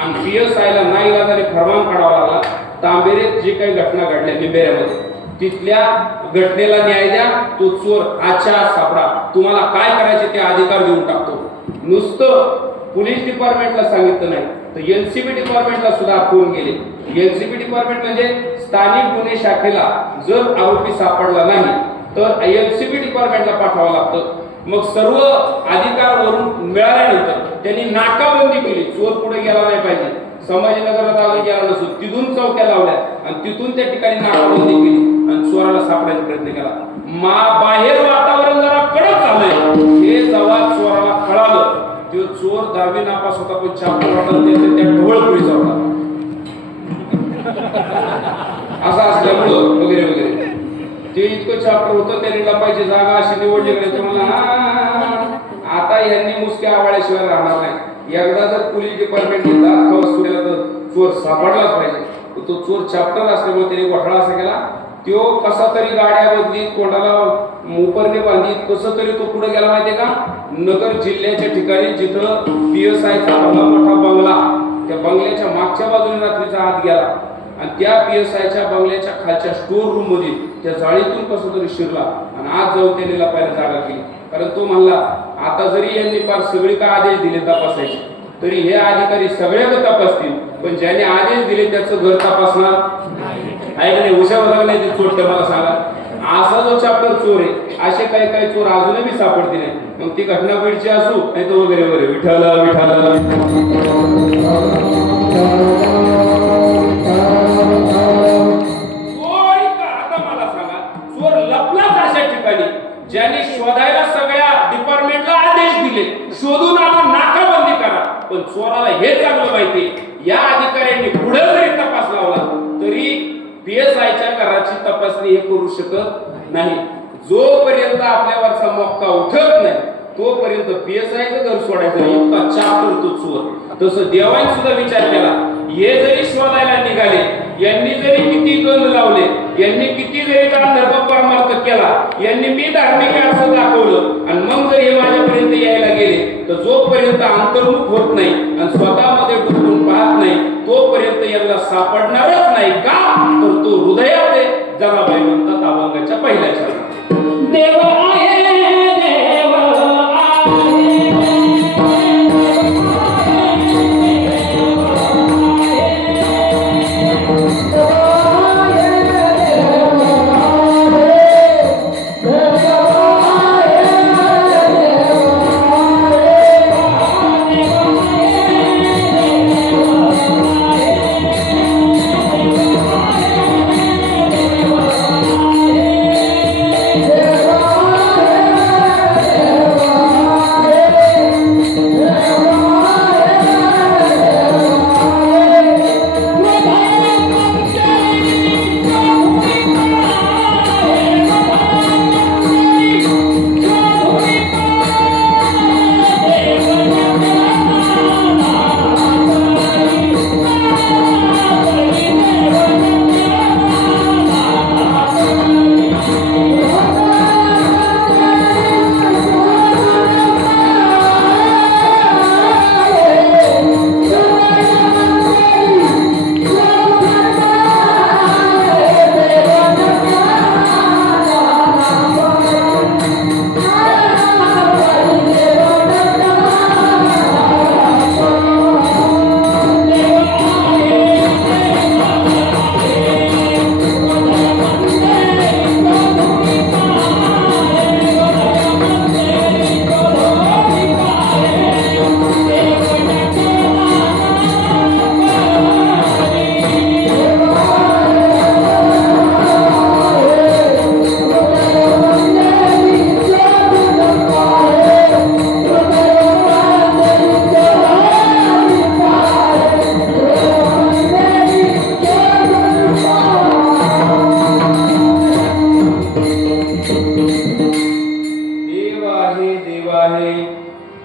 आणि PSIला नाईलाजाने फरमान काढावा लागला. तांबेरेत जे काही घटना घडल्या निंबेऱ्यामध्ये, तिथल्या घटनेला न्याय द्या, तो चोर आजच्या आज सापडा, तुम्हाला काय करायचे ते अधिकार देऊन टाकतो. नुसतं पोलीस डिपार्टमेंटला सांगितलं नाही तर NCB डिपार्टमेंटला सुद्धा फोन गेले. NCB डिपार्टमेंट म्हणजे स्थानिक गुन्हे शाखेला जर आरोपी सापडला नाही तर NCB डिपार्टमेंटला पाठवावं लागतं. मग सर्व अधिकार वरून मिळाल्यानंतर त्यांनी नाकाबंदी केली, चोर पुढे गेला नाही पाहिजे. संभाजीनगरला अजून गेला नसतो, तिथून चौक्या लावल्या आणि तिथून त्या ठिकाणी नाकाबंदी केली आणि चोराला सापडायचा प्रयत्न केला. बाहेर वातावरण जरा कडक झालंय, हे जेव्हा चोराला कळालं, तो चोर 10वी नापास होता पण चापट वाटत त्या ढवळपुरीचा होता असं असल्यामुळं वगैरे वगैरे ते इतकं चाप्टर होतं. त्यांनी लपायची जागा अशी निवडली गेली तर मला आता यांनी मुसक्या आवाळ्याशिवाय राहणार नाही. एकदा जर पोलीस डिपार्टमेंट तर चोर सापडलाच पाहिजे. तो चोर चॅप्टर असल्यामुळे त्याने घोटाळा असा केला, तो कसा तरी गाड्या बदलीत, कोणाला उपरणे बांधीत, कसं तरी तो पुढे गेला माहितीये का, नगर जिल्ह्याच्या ठिकाणी जिथं PSIचा मोठा बंगला, त्या बंगल्याच्या मागच्या बाजूने रात्रीचा आत गेला आणि त्या PSIच्या बंगल्याच्या खालच्या स्टोर रूम मध्ये त्या जाळीतून कसं तरी शिरला आणि आज जाऊन त्यांनी लपायला जागा केली. कारण तो म्हणला आता जरी यांनी फार सगळी का आदेश दिले तपासायचे तरी हे अधिकारी सगळ्यांना तपासतील, पण ज्याने आदेश दिले त्याचं घर तपासणार आहे का नाही. हुशार झाला नाही ते चोर, मला सांगा. असा जो चॅप्टर चोर आहे, असे काही काही चोर अजूनही सापडते नाही. मग ती घटना बीडची असू नाही तो वगैरे वगैरे विठ्ठल विठ्ठल. चोर लपलाच अशा ठिकाणी ज्यांनी शोधायला सगळ्या डिपार्टमेंटला आदेश दिले, शोधून आणून नाकाबंदी करा. पण चोराला हे चांगलं माहिती, या अधिकाऱ्यांनी पुढे जरी तपास लावला तरी PSIच्या घराची तपासणी हे करू शकत नाही. जोपर्यंत आपल्यावरचा मक्का उठत नाही तोपर्यंत PSIचं घर सोडायचं इतका चाप करतो चोर. तसं देवाने सुद्धा विचार केला, हे जरी शोधायला निघाले, यांनी जरी किती गंध लावले, यांनी किती जरी गांधर्व परमार्थ केला, यांनी मी धार्मिक आहे असं दाखवलं आणि मग जर हे माझ्यापर्यंत यायला गेले तर जोपर्यंत अंतर्मुख होत नाही आणि स्वतःमध्ये डुकून पाहत नाही तोपर्यंत यांना सापडणारच नाही. का तर तो हृदयात आहे. जनाबाई म्हणतात अभंगाच्या पहिल्या चरणात, देव आहे देव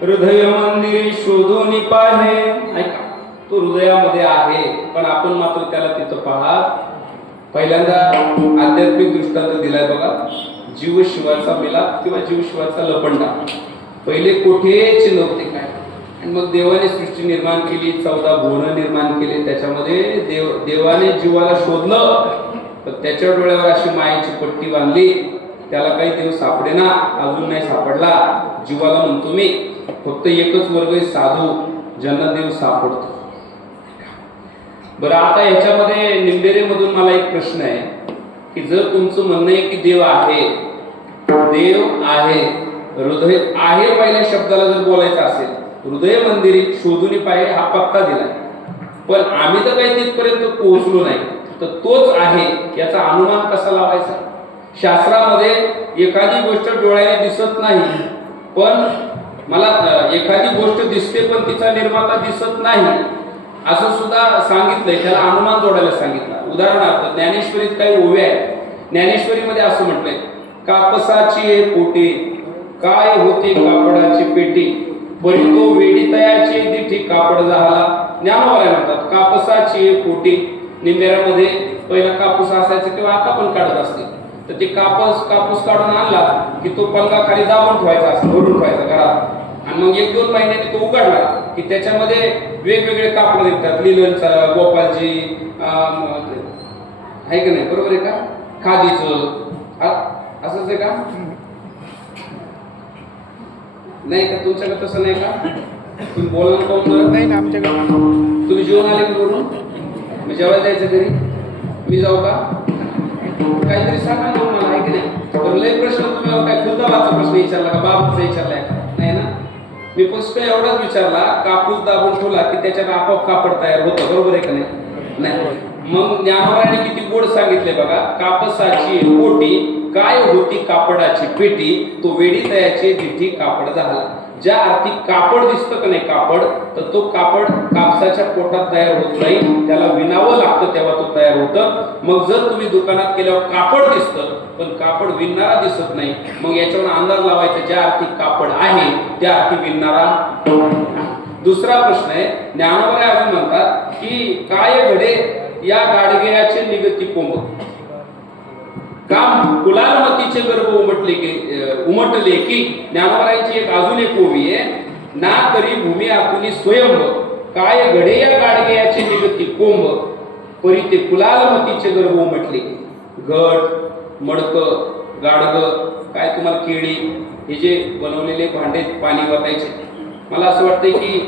हृदय मंदिर शोधून पाहे. ऐका, तो हृदयामध्ये आहे पण आपण मात्र त्याला तिथं पाहत. पहिल्यांदा आध्यात्मिक दृष्टांत दिलाय बघा, जीव शिवाचा मिलाप किंवा जीव शिवाचा लपंडा. पहिले कोठेच नव्हते काय, आणि मग देवाने सृष्टी निर्माण केली, 14 भुवन निर्माण केले. त्याच्यामध्ये देवाने जीवाला शोधलं तर त्याच्या डोळ्यावर अशी मायेची पट्टी बांधली. त्याला काही देव सापडेना, अजून नाही सापडला. जीवाला म्हणतो मी फक्त एकच वर्ग आहे साधू, ज्यांना देव सापडतो. बरं, आता याच्यामध्ये निंदेरे मधून मला एक प्रश्न आहे की जर तुमचं म्हणणं आहे की देव आहे, हृदय आहे पहिल्या शब्दाला जर बोलायचं असेल, हृदय मंदिरी शोधून पाहे हा पक्का दिलाय. पण आम्ही तर काही तिथपर्यंत पोहोचलो नाही, तर तोच आहे याचा अनुमान कसा लावायचा? शास्त्रामध्ये एखादी गोष्ट डोळ्याने दिसत नाही, पण मला एखादी गोष्ट दिसते पण तिचा निर्माता दिसत नाही असं सुद्धा सांगितलंय, त्याला अनुमान जोडायला सांगितलं. उदाहरणार्थ ज्ञानेश्वरीत काही ओव्या आहेत. ज्ञानेश्वरीमध्ये असं म्हटलंय, कापसाची पोटी काय होती कापडाची पेटी, परी तो वेडीतयाची दिठी कापड झाला. ज्ञानोबा म्हणतात कापसाची पोटी. निंबेऱ्यामध्ये पहिला कापूस असायचा किंवा आता पण काढत असते, तर ते कापूस काढून आणला की तो पलका खाली दाबून ठेवायचा असतो, भरून ठेवायचा घरात, आणि मग 1-2 महिन्यांनी तो उघडला की त्याच्यामध्ये वेगवेगळे कापड निघतात. लिलनचा, गोपालजी, आहे की नाही, बरोबर आहे का, खादीचं, असंच आहे का? नाही का तुमच्याकडे तसं नाही का? तुम्ही बोलणार कोण नाही ना आमच्याकडे. तुम्ही जेवण आले की बोलून मी जेवायला जायचं घरी, मी जाऊ का? काहीतरी सांगा ना मला, आहे की नाही? तर लय प्रश्न तुम्ही काय खुदाबाचा प्रश्न विचारला का बाबाचा विचारलाय का? नाही ना. मी फक्त एवढाच विचारला, कापूस दाबून ठेवला की त्याच्यात आपोआप कापड तयार होतं, बरोबर आहे का नाही? मग ज्ञानोबाने किती गोड सांगितले बघा, कापसाची पोटी काय होती कापडाची पेटी, तो वेडी तयाची दिठी कापड झाला. ज्या अर्थी कापड दिसतं का नाही कापड, तर तो कापड कापसाच्या पोटात तयार होत नाही, त्याला विणावं लागतं तेव्हा तो तयार होतं. मग जर तुम्ही दुकानात गेल्यावर कापड दिसतं पण कापड विणणारा दिसत नाही, मग याच्यावर अंदाज लावायचा ज्या अर्थी कापड आहे त्या अर्थी विणणारा. दुसरा प्रश्न आहे, ज्ञानोबा अजून म्हणतात की काय घडे या गाडग्याचे निगती कोंब, काम कुलालमतीचे गर्भ उमटले की. ज्ञानोबाची एक अजून एक ओवी आहे, ना तरी भूमी आतुनी स्वयंभ, काय घडे या गाडग्याचे निगती कोंब, परी ते कुलालमतीचे गर्भ उमटले. घट, मडक, गाडग, काय तुम्हाला केळी, हे जे बनवलेले भांडे पाणी वाटायचे, मला असं वाटतंय की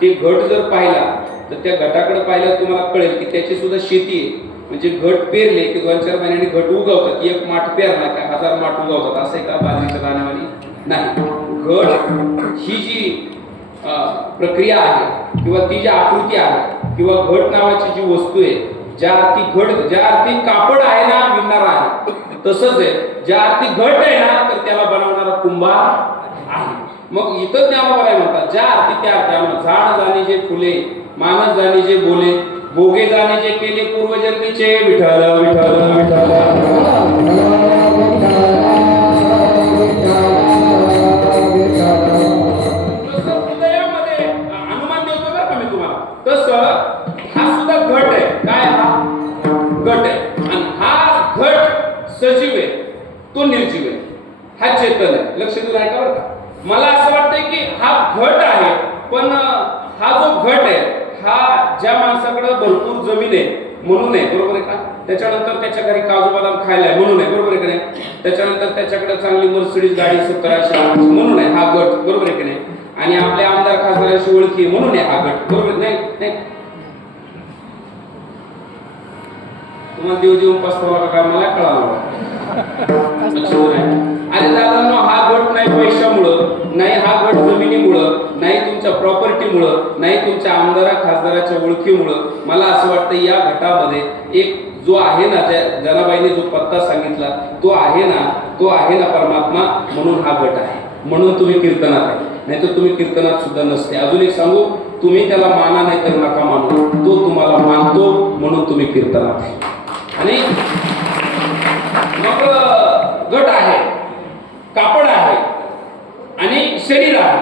ते घट जर पाहिला तर त्या घटाकडे पाहिल्यावर तुम्हाला कळेल की त्याची सुद्धा शेती आहे. म्हणजे घट पेरले की 2-4 महिन्यांनी घट उगवतात. एक माठ पेरला काय 1000 माठ उगवतात, असं आहे का बाजरीच्या दाण्यावानी? नाही. घट ही जी प्रक्रिया आहे किंवा ती जी आकृती आहे किंवा घट नावाची जी वस्तू आहे, ज्या अर्थी कापड आहे ना विणणारा आहे, तसंच आहे ज्या अर्थी घट आहे ना तर त्याला बनवणारा कुंभार आहे. मग इथं ज्ञानोबा काय म्हणतात, ज्या अर्थी त्या अर्थी झाड जाणे जे फुले, मानस जाणे जे बोले, भोगे जाणे जे केले पूर्वजन्मीचे, विठ्ठल विठ्ठल विठ्ठल. तसं हृदयामध्ये अनुमान देतो बरं का मी तुम्हाला, तसं हा सुद्धा घट आहे. काय हा घट आहे, आणि हा घट सजीव आहे, तो निर्जीव आहे, हा चेतन आहे. लक्ष देऊन ऐका बरं का. मला असं वाटतंय की हा घट आहे, पण हा जो घट आहे हा ज्या माणसाकडे भरपूर जमीन आहे म्हणून आहे, बरोबर आहे का, त्याच्यानंतर त्याच्या घरी काजू बदाम खायला आहे म्हणून आहे, बरोबर आहे की नाही, त्याच्यानंतर त्याच्याकडे चांगली मर्सिडीज गाडी 1700 म्हणून आहे हा गट, बरोबर आहे की नाही, आणि आपल्या आमदार खासदारांशी ओळखी म्हणून आहे हा गट, बरोबर नाही? तुम्हाला देव देऊन पस्तावा का मला कळालं. अरे दादांनो, हा गट नाही पैशामुळं, नाही हा गट जमिनीमुळं, नाही तुमच्या प्रॉपर्टीमुळं, नाही तुमच्या आमदारा खासदाराच्या ओळखीमुळं. मला असं वाटतं या गटामध्ये एक जो आहे ना, जनाबाईने जो पत्ता सांगितला तो आहे ना परमात्मा, म्हणून हा गट आहे, म्हणून तुम्ही कीर्तनात आहे, नाही तर तुम्ही कीर्तनात सुद्धा नसते. अजून एक सांगू, तुम्ही त्याला माना नाही तर नका मानू, तो तुम्हाला मानतो म्हणून तुम्ही कीर्तनात आहे. आणि मग गट आहे, कापड आहे आणि शरीर आहे.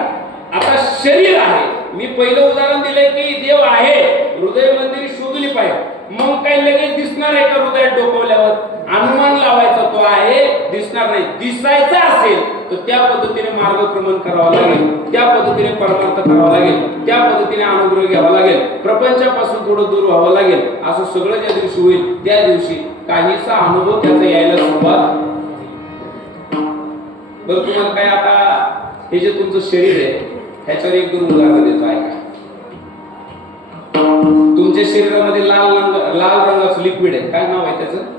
आता शरीर आहे, मी पहिलं उदाहरण दिलंय की देव आहे, हृदय मंदिर शोधली पाहिजे. मग काही लगेच दिसणार आहे का हृदयात डोकवल्यावर? अनुमान लावायचा, तो आहे, दिसणार नाही. दिसायचा असेल तर त्या पद्धतीने मार्गक्रमण करावं लागेल, त्या पद्धतीने परमार्थ करावा लागेल, त्या पद्धतीने अनुग्रह घ्यावा लागेल, प्रपंचापासून थोडं दूर व्हावं लागेल. असं सगळं ज्या दिवशी होईल त्या दिवशी काहीसा अनुभव त्याचा यायला सुरुवात. बरं, तुम्हाला काय आता हे जे तुमचं शरीर आहे ह्याच्यावर 1-2 उदाहरण देतो ऐका. तुमच्या शरीरामध्ये लाल रंगाचं लिक्विड आहे, काय नाव आहे त्याचं?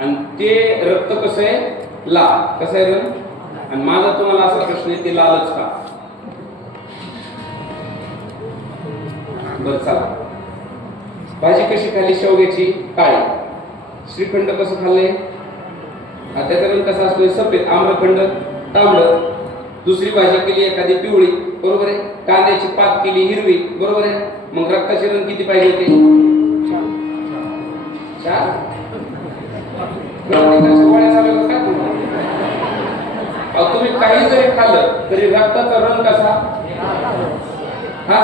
आणि ते रक्त कसं आहे? लाल. कसं आहे रंग? आणि माझा तुम्हाला असा प्रश्न आहे, ते लालच का? बरं चला. भाजी कशी खाल्ली? शेवग्याची काळी. श्रीखंड कसं खाल्लंय? त्याचा रंग कसा असतोय? सफेद. आम्रखंड तांबडं. दुसरी भाजी केली एखादी पिवळी, बरोबर आहे. कांद्याची पात केली हिरवी, बरोबर आहे. मग रक्ताचे रंग किती पाहिजे होते? 4. प्रत्येकाच्या गोळ्या चालू का तुम्हाला? तुम्ही काही जरी खाल्लं तरी रक्ताचा रंग कसा? हा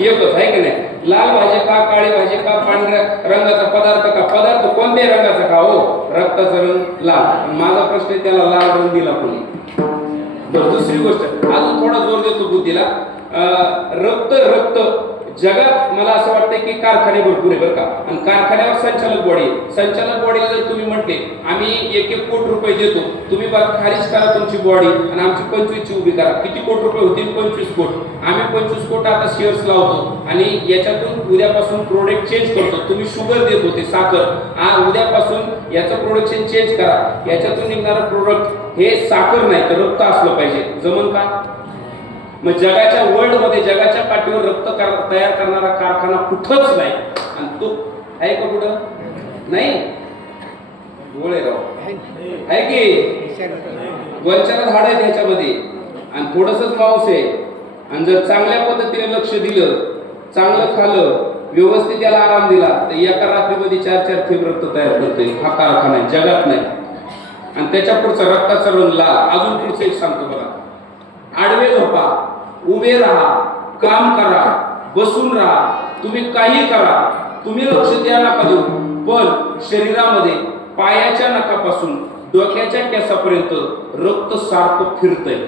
एकच आहे की नाही? लाल भाजी का, काळी भाजी का, पांढऱ्या रंगाचा पदार्थ का? पदार्थ कोणत्याही रंगाचा का हो, रक्ताचा रंग लाल. माझा प्रश्न आहे, त्याला लाल रंग दिला कोणी? बरं, दुसरी गोष्ट अजून थोडा जोर देतो बुद्धीला. रक्त रक्त जगात मला असं वाटतं की कारखाने भरपूर आहे बरं का. आणि कारखान्यावर संचालक बॉडी आहे. संचालक बॉडीला जर तुम्ही म्हटले आम्ही 1-1 कोटी रुपये देतो, तुम्ही खारिज करा तुमची बॉडी आणि आमची 25 ची उभी करा. किती कोटी रुपये होतील? 25 कोटी. आम्ही 25 कोटी आता शेअर्स लावतो आणि याच्यातून उद्यापासून प्रोडक्ट चेंज करतो. तुम्ही शुगर देत होते, साखर, उद्यापासून याचं प्रोडक्शन चेंज करा. याच्यातून निघणारं प्रोडक्ट हे साखर नाही तर रक्त असलं पाहिजे. जमन का? मग जगाच्या वर्ल्ड मध्ये, जगाच्या पाठीवर रक्त तयार करणारा कारखाना कुठंच नाही. आणि तो आहे का? कुठं नाही. गोळे राव आहे की वंचाला झाड आहे त्याच्यामध्ये आणि थोडंसंच पाऊस आहे. आणि जर चांगल्या पद्धतीने लक्ष दिलं, चांगलं खाल्लं, व्यवस्थित त्याला आराम दिला तर एका रात्रीमध्ये 4-4 थेंब रक्त तयार करतोय. हा कारखाना आहे, जगात नाही. आणि त्याच्या पुढचा रक्ताचा रंग लाल. अजून पुढचं एक सांगतो बघा. आडवे झोपा, उभे राहा, काम करा, बसून राहा, तुम्ही काही करा, तुम्ही लक्ष द्या नका देऊ, पण शरीरामध्ये पायाच्या नखापासून डोक्याच्या केसापर्यंत रक्त सारखं फिरतंय.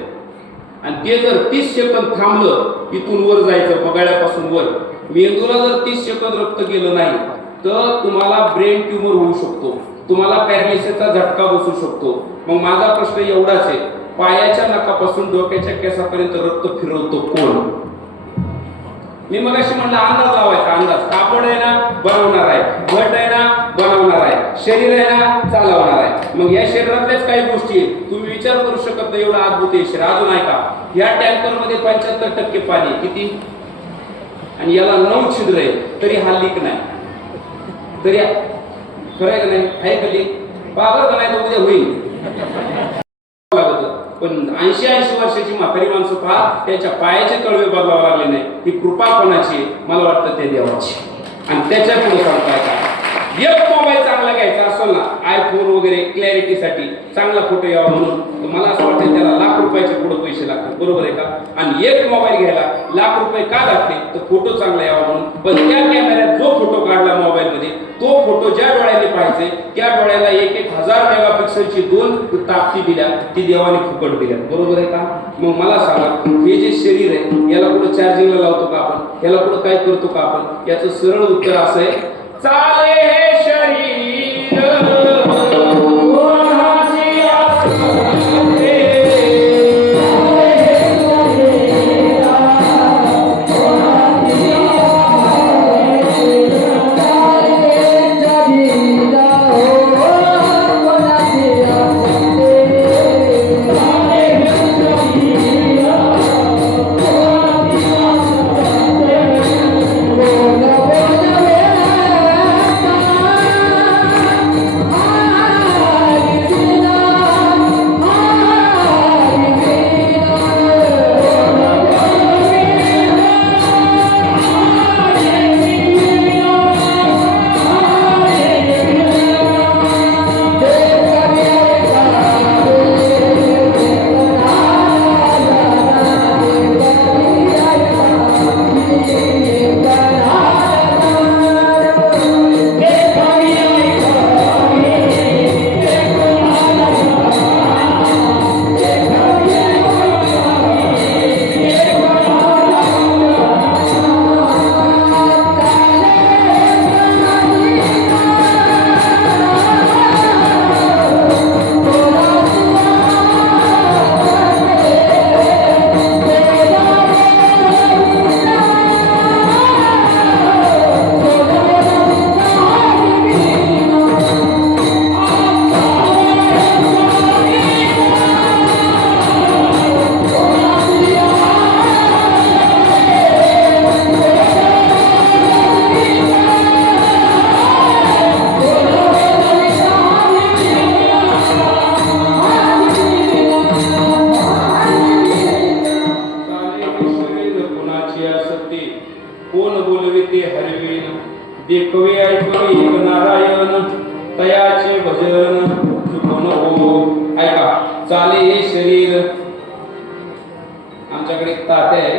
आणि ते जर 30 सेकंद थांबलं, इथून वर जायचं बगाड्यापासून वर, मेंदूला जर 30 सेकंद रक्त गेलं नाही तर तुम्हाला ब्रेन ट्यूमर होऊ शकतो, तुम्हाला पॅरालिसिसचा झटका बसू शकतो. मग माझा प्रश्न एवढाच आहे, पायाच्या नखापासून डोक्याच्या केसापर्यंत रक्त फिरवतो कोण? मी मगाशी म्हणलं अंदाज लावायचा. अंदाज. कापड आहे ना, बनवणार आहे. घट आहे ना, बनवणार आहे. शरीर आहे ना, चालवणार आहे. मग या शरीरातल्याच काही गोष्टी तुम्ही विचार करू शकत नाही, एवढं अद्भुत आहे शरीर. अजून आहे का? या टँकर मध्ये 75% पाणी. किती? आणि याला 9 छिद्र आहे, तरी हा लीक नाही. तरी खरं आहे का नाही? आहे का लीक? पावर का नाही तर उद्या होईल. पण 80-80 वर्षाची म्हातारी माणसं पहा, त्यांच्या पायाचे तळवे बदलावे लागले नाही. ही कृपा कोणाची? मला वाटतं ते देवाची. आणि त्याच्या पुढे सांगताय का? एक मोबाईल चांगला घ्यायचा असेल ना, आयफोन वगैरे क्लॅरिटीसाठी चांगला फोटो यावा म्हणून, तर मला असं वाटतं त्याला लाख रुपयाचे पुढे पैसे लागतात. बरोबर आहे का? आणि एक मोबाईल घ्यायला लाख रुपये का लागते? तर फोटो चांगला यावा म्हणून. पण त्या कॅमेऱ्यात जो फोटो काढला मोबाईलमध्ये, तो फोटो ज्या डोळ्याने पाहिजे त्या डोळ्याला 1000 मेगापिक्सलची 2 ताकदी दिल्या, ती देवाने फुकट दिल्या. बरोबर आहे का? मग मला सांगा, हे जे शरीर आहे याला कुठं चार्जिंगला लावतो का आपण? याला कुठं काय करतो का आपण? याचं सरळ उत्तर असं आहे, चाले हे शरीर कोणाची आसरे. तयाचे भजन चुकू नको. ऐका, चाले हे शरीर. आमच्याकडे एक तात्या आहे,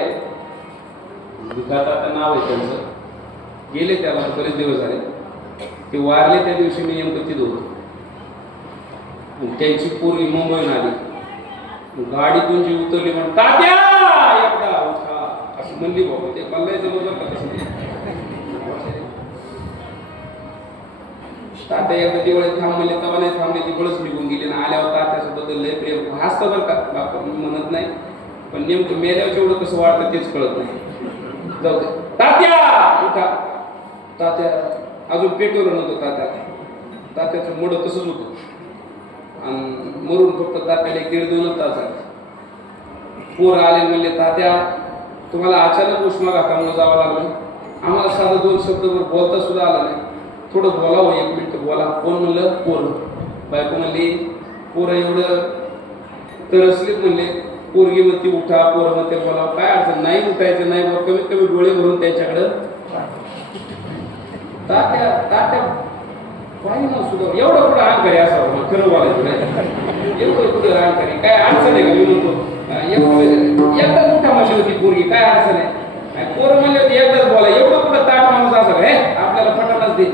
तात्या नाव आहे त्यांचं. गेले त्याला बरेच दिवस झाले. ते वारले त्या दिवशी मी नेमकं तिथं होतो. त्यांची पोरगी मुंबईहून आली, गाडीतून जी उतरली म्हणून तात्या एकदा उठा असं म्हणली. बाबा ते मला जमत का कसं तात्या एकदा दिवाळीत थांब म्हणले, तेव्हा नाही थांबले, दिवळच निघून गेले ना. आल्यावर तात्यासोबत लय प्रेम हसतं बरं का, बापा मी म्हणत नाही, पण नेमकं मेल्यावर एवढं कसं वाटतं तेच कळत नाही. जाऊ दे. तात्या उठा. तात्या अजून पेटवलं नव्हतं. तात्याचं मोडं तसंच होतं आणि मरून फक्त तात्याला 1-1.5 तास झाले. पोर आले म्हणले, तात्या तुम्हाला अचानक उष्माघातामुळे जावं लागलं, आम्हाला साधं 2 शब्दभर बोलता सुद्धा आला नाही, थोडं बोलावं, 1 मिनिट बोला. कोण म्हणलं? पोरं. बायको म्हणली, पोरं एवढं तरसलीत म्हणले. पोरगी म्हणते उठा, पोरं म्हणते बोला. काय अडचण नाही, उठायचं नाही, कमीत कमी डोळे भरून त्यांच्याकडं. तात्या पाहिजे ना सुद्धा एवढं कुठं अहंकारी असावं, खरं बोलायचं एवढं कुठं अहंकारी. काय अडचण आहे का? मी म्हणतो एकदाच उठा म्हणली होती पोरगी, काय अडचण आहे? पोरं म्हणले होते एकदाच बोला, एवढं कुठं ताट माणूस असावं. हे आपल्याला फटानाच दे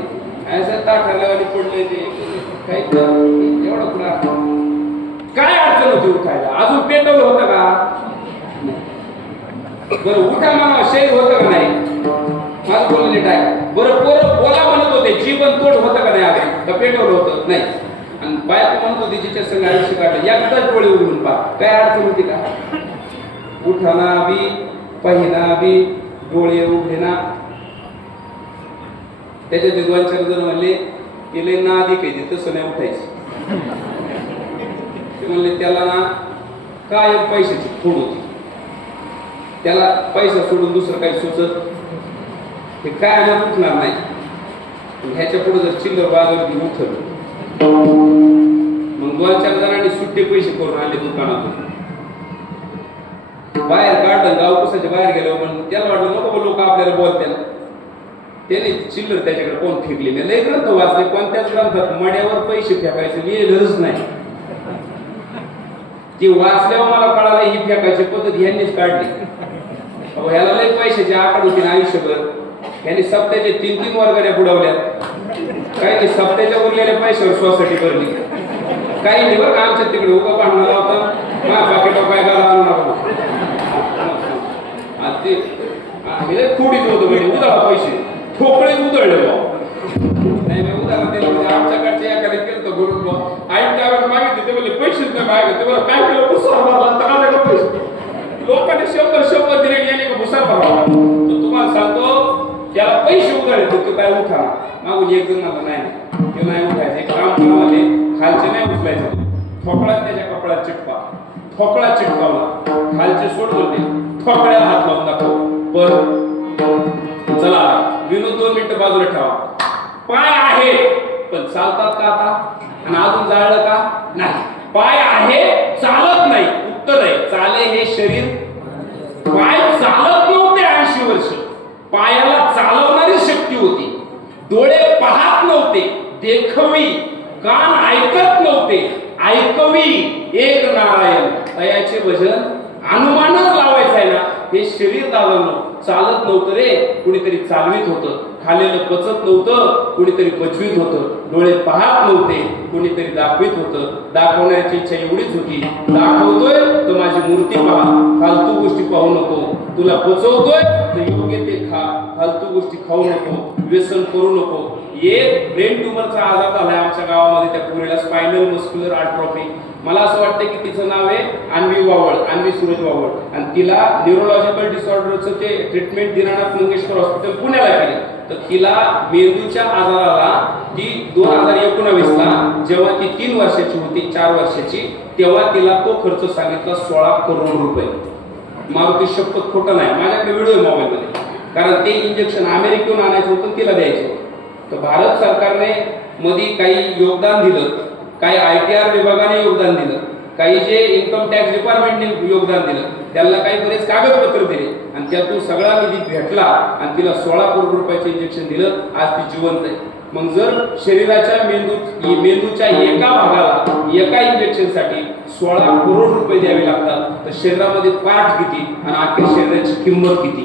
असं ताट हरल्यावानी पडलंय ते काही एवढं कुठं. काय अडचण होती उठायला? अजून पेटवलं होतं का? बरं उठा म्हणा, शरीर होतं का नाही? माझं बोलले टाय. बरं पोरं बोला म्हणत होते, जीवन तोड होतं का नाही? आपण का पेटवलं होतं? नाही. आणि बायको म्हणत होती जिच्या संग आयुष्य काढलं, एकदाच डोळे उघडून पहा. काय अडचण होती का? उठाना बी, पहिना बी, डोळे उघडेना. त्याच्या 2-4 जण म्हणले गेले ना आधी काही तसं नाही उठायचं. ते म्हणले त्याला ना काय पैशाची खोड होती, त्याला पैसा सोडून दुसरं काही सुचत हे काय आम्हाला उठणार नाही. ह्याच्या पुढे जर चिल्लर बाजारात उठलं मग 2-4 जणांनी सुट्टे पैसे करून आणले दुकानातून. बाहेर काढलं, गावकुसाच्या बाहेर गेलो, पण त्याला वाटलं नको लोक आपल्याला बोलतील. त्याने चिल्लर त्याच्याकडे कोण फेकले. मी लय ग्रंथ वाचले, कोणत्याच ग्रंथात मड्यावर पैसे फेकायचं लिहिलेलंच नाही. ते वाचल्यावर मला कळालं ही फेकायची पद्धत ह्यांनीच काढली. ह्याला लय पैशाची आकड होती आयुष्यभर. ह्यांनी सप्त्याचे 3-3 वर्गाने बुडवल्या. काही सप्त्याच्या उरलेल्या पैशावर सोसायटी भरली. काही नाही बरं आमच्या तिकडे उभं पाहणार होता, माझ्या पाकिटावर काय घाला आणणार ते थोडीच होतं म्हणजे उधळा पैसे ठोकळे उधळले. नाही मी उदाहरण दिलं म्हणजे आमच्याकडचे एखाद्या केलं तर बरोबर आई त्यावर मागितले ते म्हणजे पैसेच नाही मागितले. ते काय केलं भुसार भरला तर पैसे लोकांनी 100 दिले याने भुसार भरला. तर तुम्हाला सांगतो त्याला पैसे उधळले तर तो काय उठा मागून एक जण मला नाही ते नाही उठायचं. एक काम करावं खालचे नाही उचलायचं, ठोकळा त्याच्या कपड्यात चिटका, ठोकळा चिटकावला, खालचे सोड होते, ठोकळ्याला हात लावून दाखव. पण चला विनोद 2 मिनिटं बाजूला ठेवा. पाय आहे पण चालतात का आता? आणि अजून जाळलं का? नाही. पाय आहे चालत नाही. उत्तर आहे चाले हे शरीर. पाय चालत नव्हते 80 वर्ष, पायाला चालवणारी शक्ती होती. डोळे पाहत नव्हते, देखवी. कान ऐकत नव्हते, ऐकवी. एक नारायण तयाचे भजन. अनुमानच लावायचं आहे ना. हे शरीर दाबवणं चालत नव्हतं रे, कुणीतरी चालवीत होतं. खाल्लेलं पचत नव्हतं, कुणीतरी पचवीत होतं. डोळे पाहत नव्हते, कुणीतरी दाखवित होतं. दाखवण्याची इच्छा एवढीच होती, दाखवतोय तर माझी मूर्ती पहा, फालतू गोष्टी पाहू नको. तुला पचवतोय तर योग्य ते खा, फालतू गोष्टी खाऊ नको, व्यसन करू नको. एक ब्रेन ट्यूमरचा आजार झालाय आमच्या गावामध्ये, त्या पोरीला स्पायनल मस्क्युलर आट्रोफी. मला असं वाटतं की तिचं नाव आहे अन्वी वावळ, अन्वी सूरज वावळ. आणि तिला न्यूरोलॉजिकल डिसऑर्डरचं ते ट्रीटमेंट दीनानाथ मंगेशकर हॉस्पिटल पुण्याला केलं. तर तिला मेंदूच्या आजाराला ती 2019ला जेव्हा ती 3 वर्षाची होती, 4 वर्षाची, तेव्हा तिला तो खर्च सांगितला 16 करोड रुपये. मारुती शपथ खोटं नाही, माझ्याकडे व्हिडिओ आहे मोबाईलमध्ये. कारण ते इंजेक्शन अमेरिकेहून आणायचं होतं, तिला द्यायचं होतं. तर भारत सरकारने मध्ये काही योगदान दिलं, काही ITR विभागाने योगदान दिलं, काही जे इन्कम टॅक्स डिपार्टमेंटने योगदान दिलं, त्याला काही बरेच कागदपत्र दिले आणि त्यातून सगळा निधी भेटला आणि तिला 16 करोड रुपयाचं इंजेक्शन दिलं. आज ती जिवंत आहे. मग जर शरीराच्या मेंदूच्या एका भागाला एका इंजेक्शनसाठी 16 करोड रुपये द्यावे लागतात, तर शरीरामध्ये पार्ट किती आणि अख्ख्या शरीराची किंमत किती?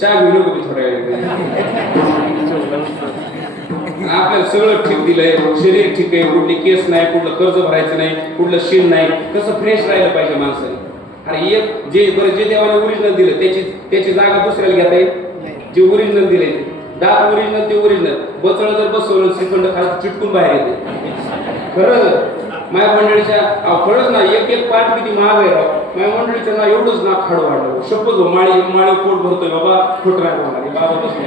चहा घेऊ नको थोड्या वेळ. आपल्याला सगळं ठीक दिलंय, शरीर ठीक आहे, कुठली केस नाही, कुठलं कर्ज भरायचं नाही, कुठलं शीण नाही, कसं फ्रेश राहिलं पाहिजे माणसाने. अरे एक जे देवाने ओरिजिनल दिलं त्याची जागा दुसऱ्याला घेता येईल? जे ओरिजिनल दिले दात ओरिजिनल ते ओरिजिनल, बचळ जर बसवलं श्रीखंड खाली चिटकून बाहेर येते. खरं माझ्या मंडळीच्या खरंच ना एक पार्ट किती महाग आहे राव. माझ्या मंडळीचं ना एवढंच ना खाड वाढलं, शपथ माळी पोट भरतोय बाबा, खोट नाही होणार बाबा बसले.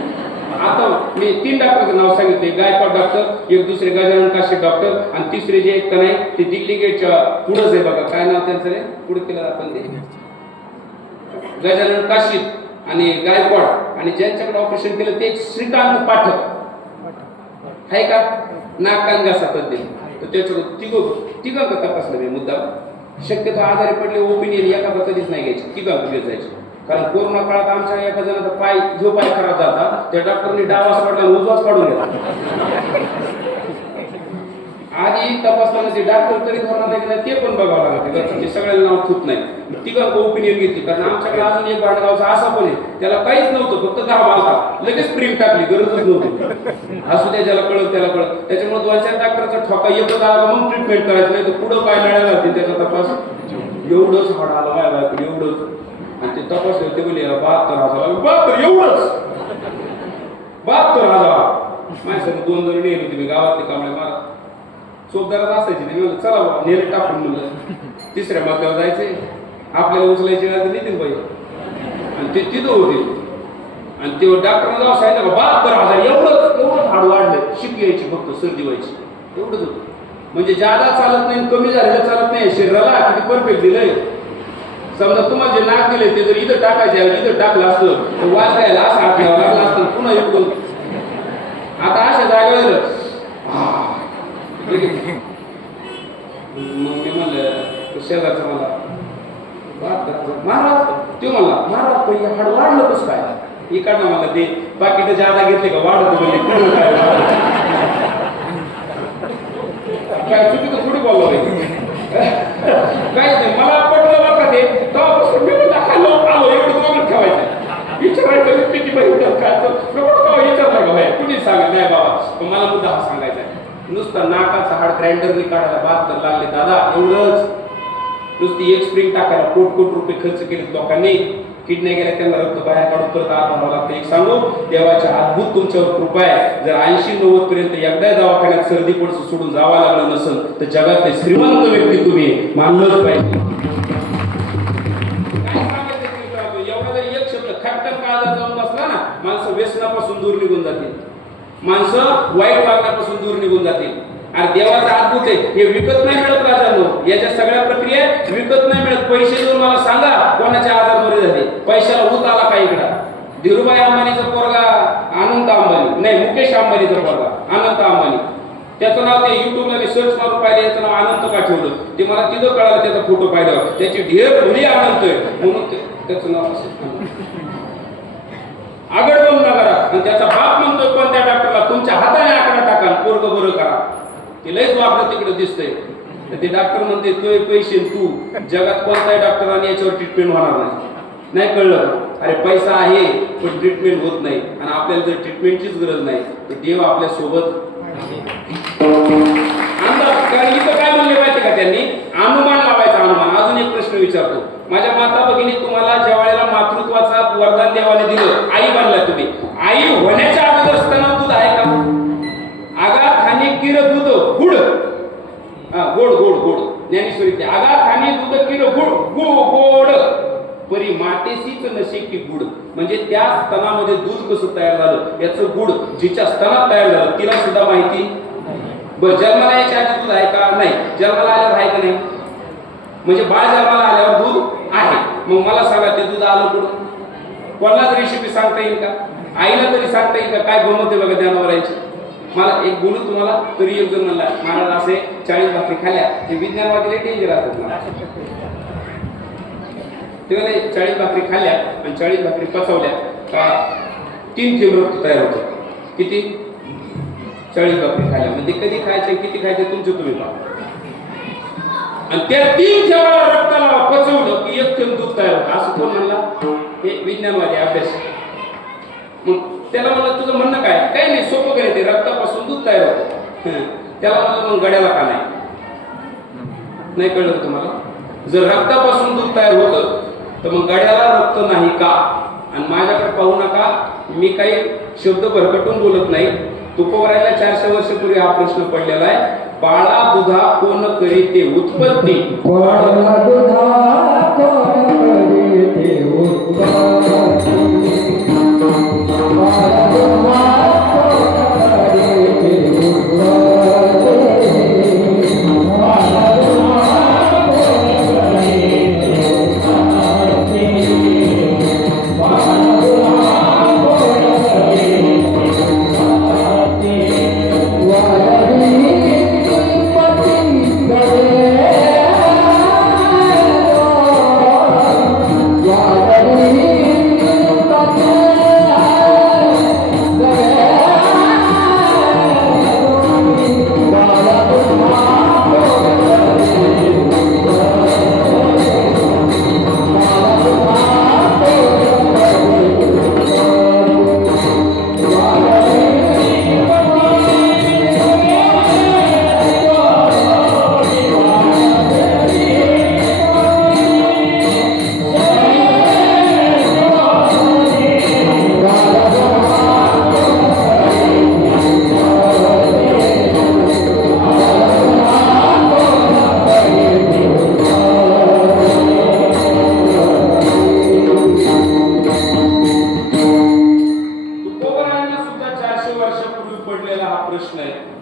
आता मी 3 डॉक्टरचं नाव सांगितले, गायकवाड डॉक्टर, एक दुसरे गजानन काशीद डॉक्टर, आणि तिसरे जे आहेत का नाही ते दिल्ली गेटच्या पुढंच आहे बघा, काय नाव त्यांचं रे, पुढे केलं आपण ते गजानन काशीद आणि गायकवाड, आणि ज्यांच्याकडे ऑपरेशन केलं ते श्रीकांत पाठक आहे का, नाक कान घासा तज्ञ. तर त्याच्याकडे तिघं तपासलं मी मुद्दा. शक्यतो आजारी पडले ओपिनियन एखादा कधीच नाही घ्यायची, तिघं जायची. कारण कोरोना काळात आमच्या एका जणाचा पाय खराब झाला, त्या डॉक्टरनी डावा सोडला उजवाच काढून घेतला. आधी तपासताना ते डॉक्टर तरी धरणार की नाही ते पण बघावं लागतं, ते सगळ्यांना नाव ठूत नाही. तिघं ओपिनियन घेतली, कारण आमच्याकडे अजून एक भांडगावचा असा पण आहे, त्याला काहीच नव्हतं, फक्त 10 मालता लगेच स्प्रिंग टाकली, गरजच नव्हती. असू द्या, ज्याला कळत त्याला कळत. त्याच्यामुळे 2-4 डॉक्टरचा ठोका एकच आला मग ट्रीटमेंट करायचं, नाही तर पुढं काय मिळायला लागते त्याचा तपास. एवढंच हाड आलं माझ्या एवढंच, आणि ते तपासले ते बोलले 72,000. 72 एवढंच 72,000. माझ्यासाठी 2 जण नेली होती मी गावातले कांबळे मला चोपदारात असायची, ते म्हणलं चला बाबा नेले टाकून. म्हणलं तिसऱ्या मजल्यावर जायचे, आपल्याला उचलायची वेळ तर नितीन बाई, आणि ते तिथं होते. आणि ते डॉक्टरला जाऊ सांगितलं 72,000 एवढंच हाड वाढलं, शिक यायची फक्त सर्दी व्हायची, एवढंच होतं. म्हणजे जादा चालत नाही, कमी झालेलं चालत नाही. शरीराला किती परफेक्ट दिलंय. समजा तुम्हाला जे नाक दिले ते जर इथं टाकायचे इथं टाकलं असतं तर वाचायला असं आठवलं लागलं असतं, पुन्हा इकडून. आता अशा जागेवर मग मी म्हणलं शेजारचं मला महाराज, ते म्हणला महाराज पण हाड वाढलं कसं काय? इकडनं मला ते पाकिट जादा घेतले का वाढत बोलले काय चुकीचं थोडी बोललो काय नाही. मला पटलं बघा ते तेव्हापासून मी म्हणलं आलो एवढं दोघं ठेवायचं, विचारायचं किती बहिणी काय विचारलं का बाय कुणी सांगा नाही बाबा, पण मला मुद्दा हा सांगायचा आहे. नुसतं नाकाचा हाड ग्राइंडरने काढायला 72 लागले दादा, एवढंच. नुसती एक स्प्रिंग टाकायला कोट रुपये खर्च केले लोकांनी. किडनी गेल्या त्यांना रक्त बाहेर काढून परत आत भरावं लागतं. एक सांगू, देवाच्या अद्भुत तुमच्यावर कृपा आहे. जर 80-90 पर्यंत एकदा दवाखान्यात सर्दी पडसं सोडून जावं लागलं नसेल तर जगातले श्रीमंत व्यक्ती तुम्ही मानलंच पाहिजे. एवढा जरी एक शब्द खटकन काळजात जाऊन बसला ना, माणसं व्यसनापासून दूर निघून जातील, माणसं वाईट वागण्यापासून दूर निघून जातील. आणि देवाचा अद्भुत आहे, हे विकत नाही मिळत राजांनो. याच्या सगळ्या प्रक्रिया विकत नाही मिळत. पैसे देऊन मला सांगा कोणाच्या आजार बरे झाले, पैशाला ऊत आला का इकडा? धीरूभाई अंबानीचा पोरगा अनंत अंबानी, नाही मुकेश अंबानीचा पोरगा अनंत अंबानी, त्याचं नाव ते युट्यूबला मी सर्च मारून पाहिलं, याचं नाव अनंत का ठेवलं ते मला तिथं कळालं. त्याचा फोटो पाहिल्यावर त्याची ढेर मुली अनंत आहे म्हणून त्याचं नाव असं आगड बनू नका. आणि त्याचा बाप म्हणतोय पण त्या डॉक्टरला तुमच्या हाताने आकडा टाका, पोरग बरं करा. ते लयच वाकडं तिकडे दिसतंय. ते डॉक्टर म्हणते तुझे पैसे तू, जगात कोणताही डॉक्टरांनी याच्यावर ट्रीटमेंट होणार नाही कळलं? अरे पैसा आहे पण ट्रीटमेंट होत नाही. आणि आपल्याला जर ट्रीटमेंटचीच गरज नाही तर देव आपल्या सोबत अंदाज. कारण इथं काय म्हणले माहिती का त्यांनी? अनुमान लावायचा अनुमान. अजून एक प्रश्न विचारतो. माझ्या माता भगिनी, तुम्हाला ज्या वेळेला मातृत्वाचा वरदान देवाने दिलं, आई बनला तुम्ही, आई होण्याच्या अगोदर स्तनात दूध आहे का? आगार खाणे किर दूध गुड, गोड गोड गोड. ज्ञानेश्वरी ते आगार खाणे दूध किर गुड गोड परी मातेसीच नशे की गुड. म्हणजे त्या स्तनामध्ये दूध कसं तयार झालं याचं गुड जिच्या स्तनात तयार झालं तिला सुद्धा माहिती. बरं, जन्माला याच्या आधी दूध आहे का? नाही. जन्माला आल्यावर आहे का नाही? म्हणजे बाळ जन्माला आल्यावर दूध आहे. मग मला सांगा ते दूध आलं कुठं? कोणालाच रेसिपी सांगता येईल का? आईला तरी सांगता येईल का काय गमत आहे बघा जनावरांची? मला एक बोलू तुम्हाला तरी एक जण म्हणला महाराज असे 40 भाकरी खाल्ल्या, ते विज्ञानवादी डेंजर असतात ना. तेव्हा नाही 40 भाकरी खाल्ल्या आणि 40 भाकरी पचवल्या का 3 थेंब रक्त तयार होतं. किती? 40 भाकरी खाल्ल्या. म्हणजे कधी खायचे किती खायचे तुमचे तुम्ही पहा. आणि त्या 3 थेंबाला रक्ताला पचवलं की 1 थेंब दूध तयार होतं. असं कोण म्हणला? हे विज्ञानवादी अभ्यास. मग त्याला म्हणलं तुझं म्हणणं काय? काही नाही, सोपं काय ते रक्तापासून दूध तयार होतं. त्याला म्हणलं मग गड्याला का नाही कळलं तुम्हाला? जर रक्तापासून दूध तयार होतं तर मग गड्याला रक्त नाही का? आणि माझ्याकडे पाहू नका, मी काही शब्द भरकटून बोलत नाही. तुकोबरायला 400 वर्षापूर्वी हा प्रश्न पडलेला आहे. बाळा दुधा कोण करीते उत्पत्ती? बाळा दुधा कोण करीते उत्पत्ती? बाळा दुधा कोण करीते उत्पत्ती? बाळा दुधा कोण करीते उत्पत्ती?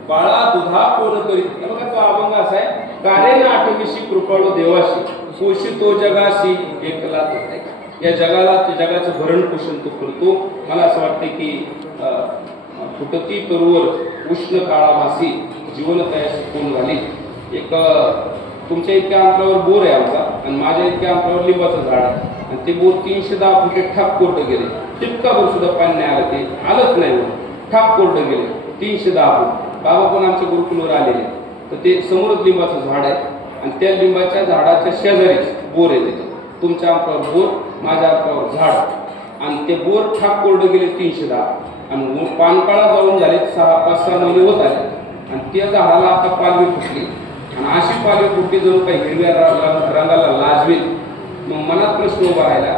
बाळा दुधा कोण करीते उत्पत्ती? या जगाला जगाचं भरण पोषण तो करतो. मला असं वाटतं की फुटती तरुवर उष्ण काळाभासी जीवनतयाशी कोण झाली. एक तुमच्या इतक्या अंतरावर बोर आहे आमचा आणि माझ्या इतक्या अंतरावर लिंबाचं झाड आहे आणि ते बोर 310 फुटे ठाक कोरडं गेले. टिपकाभर सुद्धा पाणी नाही आलं, ते आलंच नाही, ठाक कोरडं गेले 310 फूट. बाबा पण आमच्या गुरुकुलवर आलेले, तर ते समोरच लिंबाचं झाड आहे आणि त्या लिंबाच्या झाडाच्या शेजारीच बोर आहे. तिथं तुमच्या अंतरावर बोर, माझ्या अंतरावर झाड आणि ते बोर ठाक कोरडं गेले 310 आणि पानकाळा जाऊन झाले 5-6 महिने होत आले आणि त्या झाडाला आता पालवी फुटली आणि अशी पालवी फुटली जणू काही हिरव्या रंगाला लाजवेल. मग मनात प्रश्न उभा राहिला,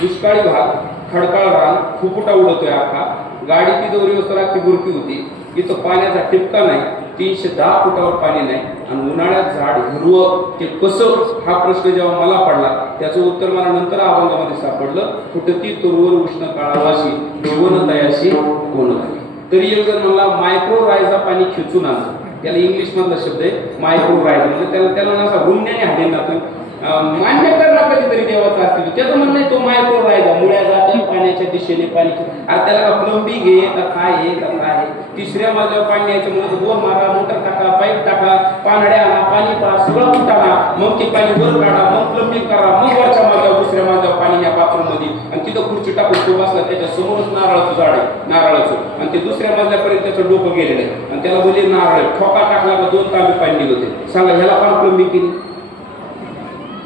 दुष्काळी भाग, खडकाळ रान, फुफुटा उडतोय अख्खा, गाडी ती दोरीवर राखी बुरकी होती, इथं पाण्याचा टिपका नाही, 310 फुटावर पाणी नाही आणि उन्हाळ्यात झाड हिरवं ते कसं, हा प्रश्न जेव्हा मला पडला त्याचं उत्तर मला नंतर अभंगामध्ये सापडलं. फुटती तुरवर उष्ण काळावाशी जीवन तयाशी कोण झाली. तरी एक जण मला मायक्रो रायझा पाणी खेचून आणलं, त्याला इंग्लिश मधला शब्द आहे मायक्रो रायझा, म्हणजे त्याला असा रुंद्याने हाडेल ना तू मान्य कर ना कधीतरी देवाचा असतील. त्याचं म्हणणं आहे तो मायक्रो रायझा मुळ्या जाते पाण्याच्या दिशेने पाणी. अरे त्याला का प्लंबिंग आहे का काय आहे का काय आहे. 3ऱ्या मजल्यावर पाणी यायचं म्हणून बोर मारा, मोटर टाका, पाईप टाका, पानड्या आणा, पाणी पा, सगळं फुटाणा, मग ते पाणी वर काढा, मग प्लंबिंग करा, मग वरच्या मजल्यावर 2ऱ्या मजल्यावर पाणी या बाथरूम मध्ये आणि तिथं खुर्ची टाकून तो बसला, त्याच्या समोरच नारळाचं झाड आहे नारळाचं आणि ते 2ऱ्या मजल्यापर्यंत त्याचं डोकं गेलेलं आहे आणि त्याला बोलले नारळ ठोका टाकला का 2 तांबे पाणी निघते. सांगा ह्याला पण प्लंबिंग केली.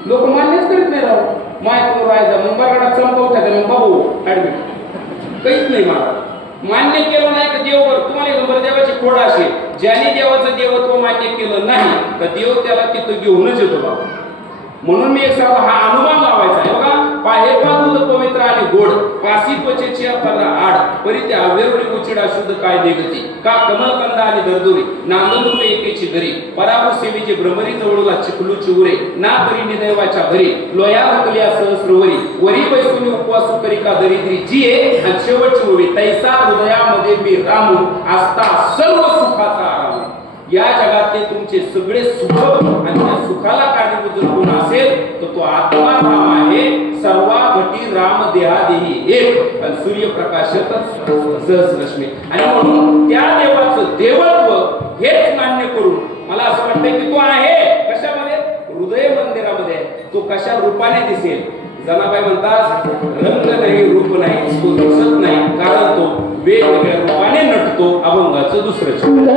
लोक मान्यच करीत नाही राव. मायक्रो रायझा मग बरगडा चमकवता मग बाबू ऍडमिट काहीच नाही. मला मान्य केलं नाही का देवभर. तुम्हाला एक नंबर देवाची खोड असेल, ज्याने देवाचं देवत्व मान्य केलं नाही तर देव त्याला तिथं घेऊनच येतो बाबा. म्हणून मी एक सांगतो, हा अनुमान लावायचा आहे बघा. पाहेपा दूध पवित्र आणि गोड, पासी त्वचेची पदरा आड, परी त्या अवेरवडी उचिडा शुद्ध काय निगती, का कमलकंद आणि दरदुरी, नांदरूप एकेची घरी, पराभू सेवेची भ्रमरी जवळला चिखलूची उरे, ना परी निदैवाच्या घरी, लोया घातल्या सहस्रवरी, वरी बैसुनी उपवासू करी का दरिद्री जिये, आणि शेवटची ओवी, तैसा हृदयामध्ये मी रामू, असता सर्व सुखाचा आराम. या जगातले तुमचे सगळे सुख आणि त्या सुखाला कारणीभूत कोण असेल तर तो आत्मा राम आहे. सर्वा घटी राम देहादेही एक आणि सूर्यप्रकाशतच सहस्रश्मी. आणि म्हणून त्या देवाचं देवत्व हेच मान्य करून मला असं वाटतं की तो आहे कशामध्ये, हृदय मंदिरामध्ये. तो कशा रूपाने दिसेल, जनाबाई म्हणतात रंग नाही रूप नाही तो दिसत नाही कारण तो वेगवेगळ्या रूपाने नटतो अभंगाचं दुसरं छंद.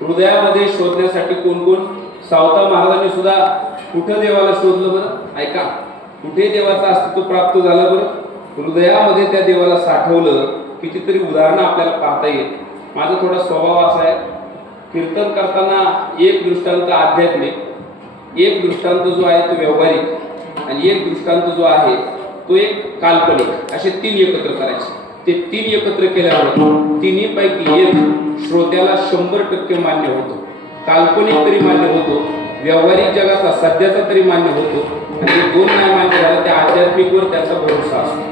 हृदयामध्ये शोधण्यासाठी कोण कोण सावता महाराजांनी सुद्धा कुठं देवाला शोधलं बरं ऐका कुठे देवाचं अस्तित्व प्राप्त झालं बरं हृदयामध्ये त्या देवाला साठवलं कितीतरी उदाहरणं आपल्याला पाहता येईल. माझा थोडा स्वभाव असा आहे कीर्तन करताना एक दृष्टांत आध्यात्मिक एक दृष्टांत जो आहे तो व्यावहारिक आणि एक दृष्टांत जो आहे तो एक काल्पनिक असे तीन एकत्र करायचे. ते तीन एकत्र केल्यावर तिन्हीपैकी एक श्रोत्याला 100% मान्य होतो. काल्पनिक तरी मान्य होतो व्यावहारिक जगाचा सध्याचा तरी मान्य होतो आणि जे दोन नाही मान्य झालं त्या आध्यात्मिकवर त्याचा भरोसा असतो.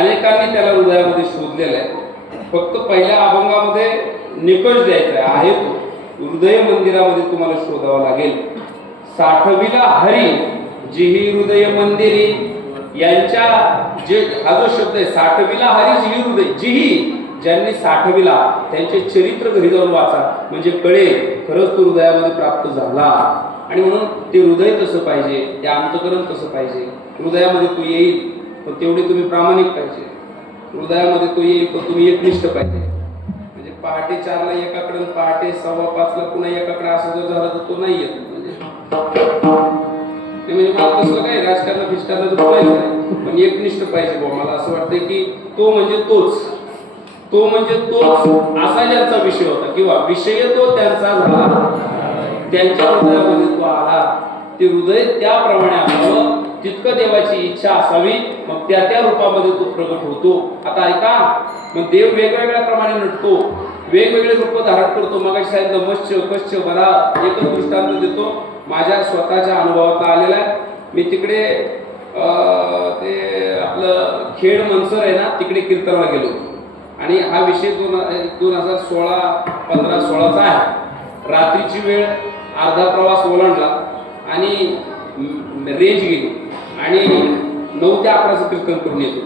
अनेकांनी त्याला हृदयामध्ये शोधलेलं आहे. फक्त पहिल्या अभंगामध्ये निकष द्यायचा आहे तो हृदय मंदिरामध्ये तुम्हाला शोधावा लागेल. साठविला हरी जिही हृदय मंदिरी यांच्या जे हा जो शब्द आहे साठविला हरी जिही हृदय जिही ज्यांनी साठविला त्यांचे चरित्र घरी जाऊन वाचा म्हणजे कळेल खरंच तो हृदयामध्ये प्राप्त झाला. आणि म्हणून ते हृदय तसं पाहिजे ते अंतकरण तसं पाहिजे. हृदयामध्ये तो येईल पण तेवढे तुम्ही प्रामाणिक पाहिजे. हृदयामध्ये तो येईल पण तुम्ही एकनिष्ठ पाहिजे. म्हणजे पहाटे 4ला एकाकडे पहाटे 5:15ला पुन्हा एकाकडे असं जर झालं तर तो नाही येत. म्हणजे मला तसं काय राजकारण फिष्टानं बोलायचं नाही पण एकनिष्ठ पाहिजे बुवा. मला असं वाटतं की तो म्हणजे तोच असा ज्यांचा विषय होता किंवा विषय तो त्यांचा झाला त्यांच्या हृदयामध्ये तो आला. ते हृदय त्याप्रमाणे असावं तितकं देवाची इच्छा असावी मग त्या रूपामध्ये तो प्रगट होतो. आता ऐका मग देव वेगवेगळ्या प्रमाणे नटतो वेगवेगळे रूप धारण करतो. मग साहेब मत्स्य कश्य मला एकच दृष्टांत देतो माझ्या स्वतःच्या अनुभवात आलेला आहे. मी तिकडे ते आपलं खेड मनसर आहे ना तिकडे कीर्तनाला गेलो आणि हा विषय 2016 आहे. रात्रीची वेळ, अर्धा प्रवास ओलांडला आणि रेंज गेली आणि 9 ते 11चं कीर्तन करून येतो.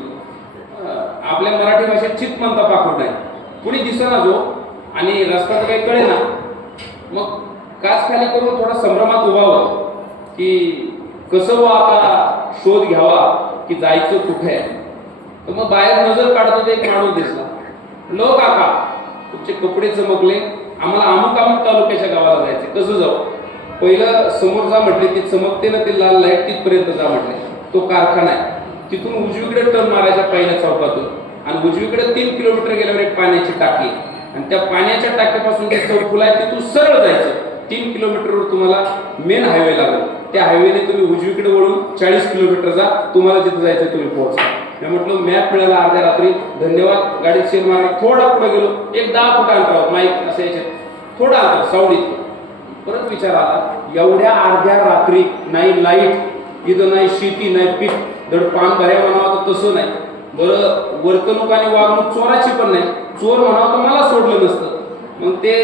आपल्या मराठी भाषेत चित म्हणता पाखड नाही, कुणी दिसेना जो आणि रस्ता तर काही कळेना. मग काच खाली करून थोडा संभ्रमात उभा होतो की कसं व आता शोध घ्यावा की जायचं कुठे आहे. तर मग बाहेर नजर काढतो एक माणूस दिसला. लो काका, तुमचे कपडे चमकले, आम्हाला अमुक अमुक तालुक्याच्या गावाला जायचे, कसं जाऊ. पहिलं समोर जा म्हटले, ती चमकते ना ते लाल लाईट तिथपर्यंत जा म्हटले. तो कारखाना आहे, तिथून उजवीकडे टर्न मारायच्या पहिल्या चौकातून आणि उजवीकडे 3 किलोमीटर गेल्यावर एक पाण्याची टाकी आणि त्या पाण्याच्या टाकीपासून जे चौफुल आहे तिथून सरळ जायचं. 3 किलोमीटरवर तुम्हाला मेन हायवे लागेल. त्या हायवेने तुम्ही उजवीकडे वळून 40 किलोमीटर जा, तुम्हाला जिथे जायचं तुम्ही पोहोचा. मी म्हटलं मॅप मिळाला अर्ध्या रात्री, धन्यवाद. गाडीत शेर मारला, थोडा पुढे गेलो, एक 10 फूट अंतरावर माईक असे याच्यात थोडा अंतर सावडीत. परत विचार आला, एवढ्या अर्ध्या रात्री नाही लाईट, इथं नाही शेती नाही पीक, धड पान भऱ्या म्हणावं तर तसं नाही. बरं वर्तणूक आणि वागणूक चोराची पण नाही, चोर म्हणावं तर मला सोडलं नसतं. मग ते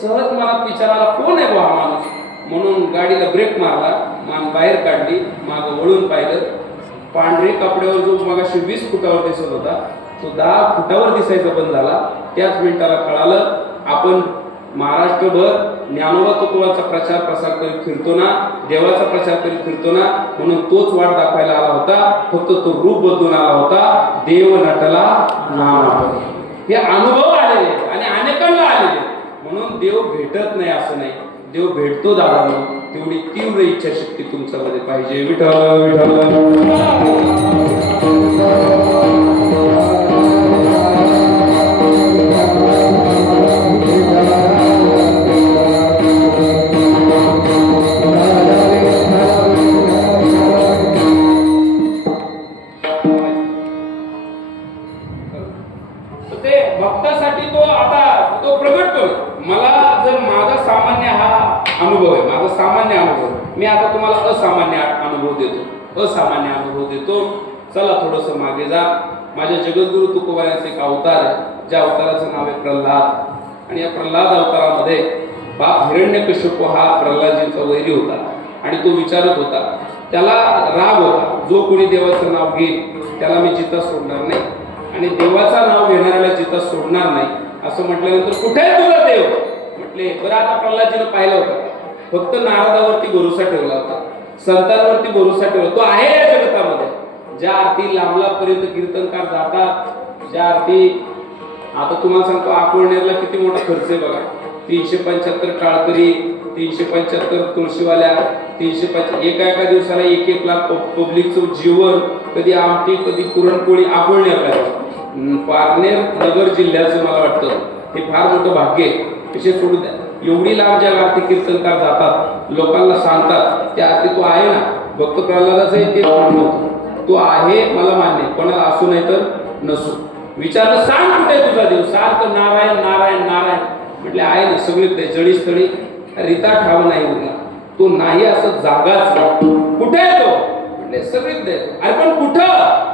सहज मनात विचाराला कोण आहे बा हा माणूस, म्हणून गाडीला ब्रेक मारला, मान बाहेर काढली, मागं वळून पाहिलं. पांढरे कपड्यावर जो मगाशी 20 फुटावर दिसत होता तो 10 फुटावर दिसायचा बंद झाला. त्याच मिनिटाला कळालं आपण महाराष्ट्रभर ज्ञानोबा तुकोबाचा प्रचार प्रसार करीत फिरतो ना, देवाचा प्रचार करीत फिरतो ना, म्हणून तोच वाट दाखवायला आला होता. फक्त तो रूप बदलून आला होता. देव नटला नाम, हे अनुभव आलेले आणि अनेकांना आलेले. म्हणून देव भेटत नाही असं नाही, देव भेटतो दादांनो. तेवढी तीव्र इच्छाशक्ती तुमच्यामध्ये पाहिजे. विठ्ठल विठ्ठल. भक्तासाठी तो आता तो प्रगटतो. मला जर माझा सामान्य हा अनुभव आहे, माझा सामान्य अनुभव, मी आता तुम्हाला असामान्य अनुभव देतो, असामान्य अनुभव देतो. चला थोडंसं मागे जा. माझ्या जगद्गुरु तुकोबांचे एक अवतार आहे, ज्या अवताराचं नाव आहे प्रल्हाद. आणि या प्रल्हाद अवतारामध्ये बाप हिरण्यकश्यप हा प्रल्हादजींचा वैरी होता आणि तो विचारत होता, त्याला राग होता, जो कोणी देवाचं नाव घेईल त्याला मी जिता सोडणार नाही आणि देवाचं नाव घेणाऱ्याला जिता सोडणार नाही. असं म्हटल्यानंतर कुठे आहे तुझा देव म्हटले. बरं आता प्रल्हादजीनं पाहिलं होतं, फक्त नारदावरती भरोसा ठेवला होता, संतांवरती भरोसा ठेवला. तो आहे या जगतामध्ये. ज्या अर्थी लांब लांबपर्यंत कीर्तनकार जातात, ज्या अर्थी आता तुम्हाला सांगतो अकोळनेरला किती मोठा खर्च आहे बघा. 375 टाळकरी, 375 तुळशीवाल्या, 375 एका दिवसाला 1-1 लाख पब्लिकचं जेवण, कधी आमटी कधी पुरणपोळी अकोळनेरला. पारनेर नगर जिल्ह्याचं मला वाटतं हे फार मोठं भाग्य आहे. विषय सोडू द्या. एवढी लांब ज्या अर्थी कीर्तनकार जातात, लोकांना सांगतात, त्या अर्थी तो आहे ना. भक्त प्रल्हादाचं ते तो आहे मला मान्य, कोणाला असू नाही तर नसू. विचारलं सांग कुठे तुझा देव, सारखं नारायण नारायण नारायण म्हटले आहे ना सगळीकडे जडीस्थळी, रिता ठाव नाही उरला. तो नाही असं जागाच कुठे आहे तो म्हटले सगळीकडे. अरे पण कुठं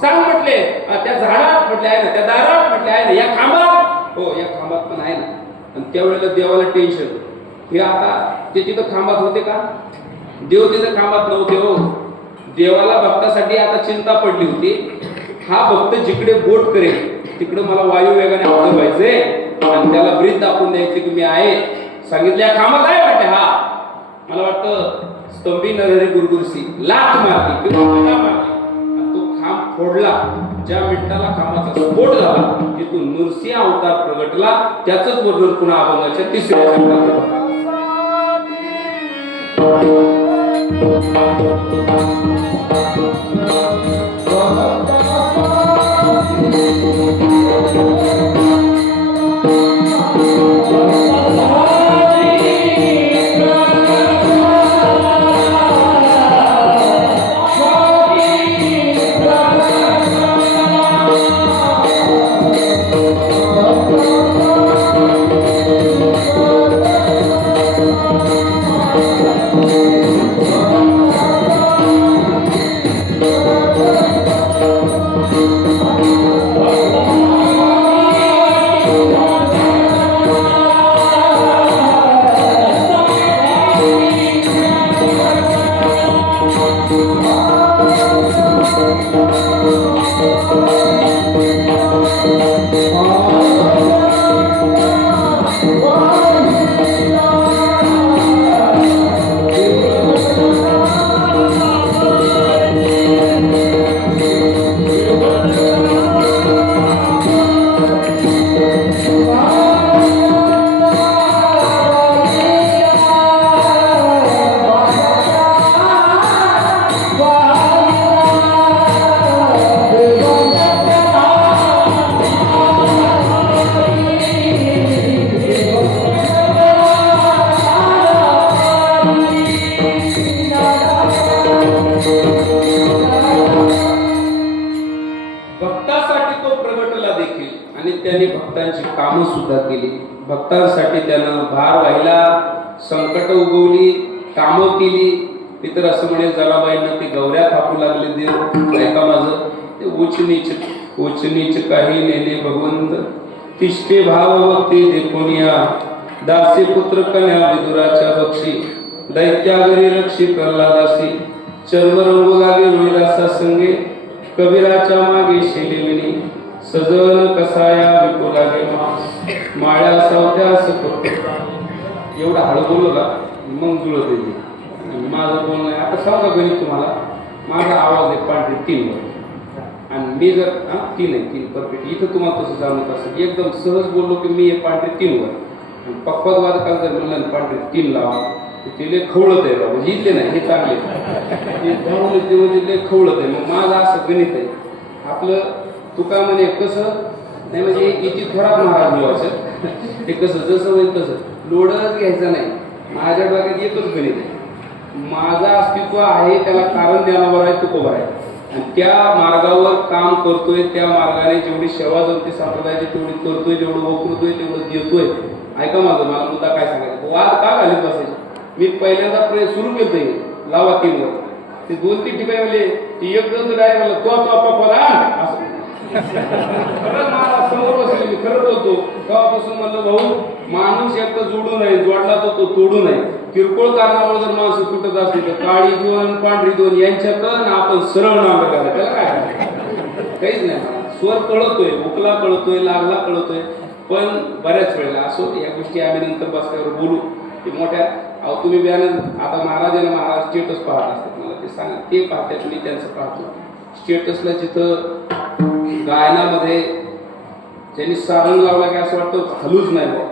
सांग म्हटले. त्या झाडात म्हटले आहे ना, त्या दारात म्हटले आहे ना, या खांबात, हो या खांबात पण आहे ना. आणि त्यावेळेला देवाला टेन्शन, हे आता ते तिथं खांबात होते का, देव तिथं खांबात नव्हते हो. देवाला भक्तासाठी आता चिंता पडली होती, हा भक्त जिकडे बोट करेल तिकडे मला वायू वेगाने हजर व्हायचंय आणि त्याला ब्रीद दाखवून द्यायचे की मी आहे. सांगितलं या खांबात आहे वाटते. हा मला वाटतं स्तंभी नरहरी गुरुगुरसी लाथ मारली किंवा मारली, तो खांब फोडला. ज्या मिनिटाला खांबाचा स्फोट झाला तिथून नृसिंह अवतार प्रगटला. त्याचंच वर्णन पुन्हा अभंगाच्या 3ऱ्या शब्दात. कामं सुद्धा केली. भक्तांसाठी त्यानं भार व्हायला संकट उगवली, कामं केली. मी तर असं म्हणेल जलाबाईंना ते गौऱ्या थापू लागले देव. ऐका माझं ते उच नीच काही नेने भगवंत तिष्ठे भाव भक्ती देखुनिया दासी पुत्र कन्या विदुराच्या बक्षी दैत्यागरी रक्षी प्रल्हादासी चर्म रंगू लागे रोहिदासा संगे कबीराच्या मागे शेलिविनी सजन कसाया विकू लागे माळ्या सावत्या सकट. एवढा हळू बोललो का मग जुळत येते. माझं बोलणं आहे आता सांगा गणित तुम्हाला. माझा आवाज आहे पांढरी 3 वर आणि मी जर 3 आहे 3 परफेक्ट. इथं तुम्हाला तसं जाणवत असेल एकदम सहज बोललो की मी आहे पांढरी 3 वर आणि पक्वाद वादकाला जर म्हणलं पांढरी 3 लावा ते लय खवळत आहे बाबा. इथले नाही हे चांगले ते खवळत आहे. मग माझं असं गणित आहे आपलं. तुका म्हणे कसं नाही म्हणजे इथे थोडा महाराज बोलायचं ते कसं जसं होईल तसं लोडच घ्यायचं नाही. माझ्या डोक्यात एकच गणित आहे. माझं अस्तित्व आहे त्याला कारण देणारा आहे तुकोबा आहे आणि त्या मार्गावर काम करतोय. त्या मार्गाने जेवढी सेवा जमते संप्रदायाची तेवढी करतोय, जेवढं वक्रतोय तेवढं देतोय. ऐका माझं मला मुद्दा काय सांगायचं. वाद का घालीत बसायचे. मी पहिल्यांदा सुरू केलं लावा 3 वर ते 2-3 ठिकाणी म्हणले ती एकदम डाय म्हणलं तो पप्पा असं खरं मला समोर बसले. मी खरं बोलतो तेव्हापासून म्हणलं भाऊ माणूस एक तर जोडू नये, जोडला तर तो तोडू नये. किरकोळ कारणामुळे जर माणसं तुटत असली तर काळी 2 पांढरी 2 यांच्याकडं आपण सरळ नांगर करायला त्याला काय काहीच नाही. स्वर कळतोय, उकला कळतोय, लागला कळतोय. पण बऱ्याच वेळेला असो या गोष्टी आम्ही नंतर बसल्यावर बोलू. ते मोठ्या अहो तुम्ही बियाणं आता महाराज स्टेटस पाहत असतात मला ते सांगा. ते पाहतात मी त्यांचं पाहतो. स्टेटसला जिथं गायनामध्ये ज्यांनी सारंग लावला की असं वाटतं हलूच नाही बा.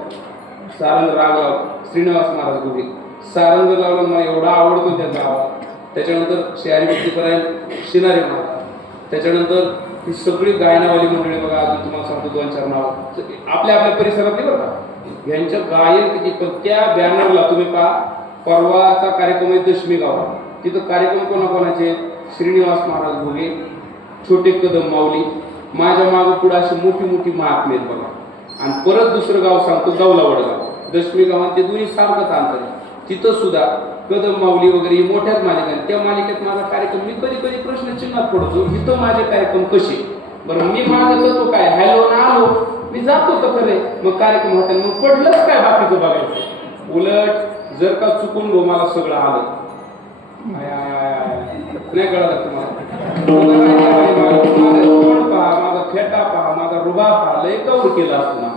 सारंग राग लाव श्रीनिवास महाराज गुगे सारंग लावला मला एवढा आवडतो त्यांचा आवाज. त्याच्यानंतर शहरी व्यक्तीपर्यंत शिनारी महाराज. त्याच्यानंतर ही सगळी गायनावाली मंडळी बघा. अजून तुम्हाला सांगतो 2-4 नाव आपल्या आपल्या परिसरातली बघा ह्यांचं गायन किती. पण त्या बॅनरला तुम्ही पहा परवाचा कार्यक्रम आहे दशमी गावात. तिथं कार्यक्रम कोणाकोणाचे श्रीनिवास महाराज घुगे, छोटे कदम माऊली, माझ्या मागं पुढे अशी मोठी मोठी महात्मे आहेत बघा. आणि परत दुसरं गाव सांगतो दौला वडगाव. दशमी गावात ते दोन्ही सारखंच अंतर आहे. तिथं सुद्धा कदम माऊली वगैरे ही मोठ्याच मालिका. त्या मालिकेत माझा कार्यक्रम मी कधी कधी प्रश्नचिन्हात पडतो इथं माझे कार्यक्रम कसे. बरं मी माझं करतो काय हॅलो ना आलो मी जातो तर खरे मग कार्यक्रम होता मग पडलंच काय बाकीचं बघायचं. उलट जर का चुकून गो मला सगळं आलं नाही कळलं तुम्हाला. माझा तोंड पहा, माझा फेटा पहा, माझा रुबा पहा, लय कौर केला असतो ना.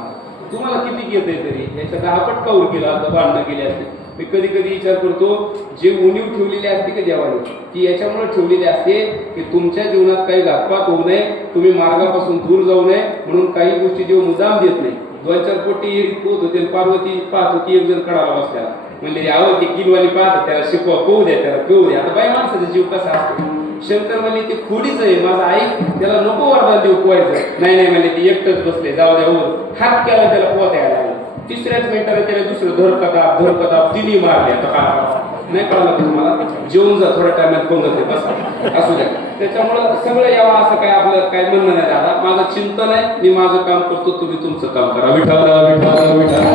तुम्हाला किती येते तरी याच्या 10 पट कौर केला असतं, भांडणं केली असते. मी कधी कधी विचार करतो जे उणीव ठेवलेली असते का देवाने ती याच्यामुळे ठेवलेली असते की तुमच्या जीवनात काही घातपात होऊ नये, तुम्ही मार्गापासून दूर जाऊ नये म्हणून काही गोष्टी देव मुद्दाम देत नाही. 2-4 पोटी पोहत होते. पार्वती पाहत होती एक जण कडाला बसल्याला म्हणजे आवड ती किलवानी पाहत त्याला शिकवा पोहू द्या त्याला पिऊ द्या. आता बाई माणसाचा जीव कसा असतो. शंकर म्हणले ते खोडीच आहे माझा आई त्याला नको वरदान देऊ पोहायचं नाही म्हणले ती एकटंच बसले जाऊ द्या हात केला त्याला पोहता यायला लागला. 3ऱ्याच मिनिटाला त्याला दुसरं धर कदाप तिन्ही मारले. आता काय नाही कळलं तुम्हाला. जेवून जा थोड्या टायमात पंगत आहे बस असू द्या. त्याच्यामुळं सगळं यावं असं काय आपलं काय म्हणणं नाही. दादा माझं चिंतन आहे मी माझं काम करतो तुम्ही तुमचं काम करा. विठाला विठाला विठाला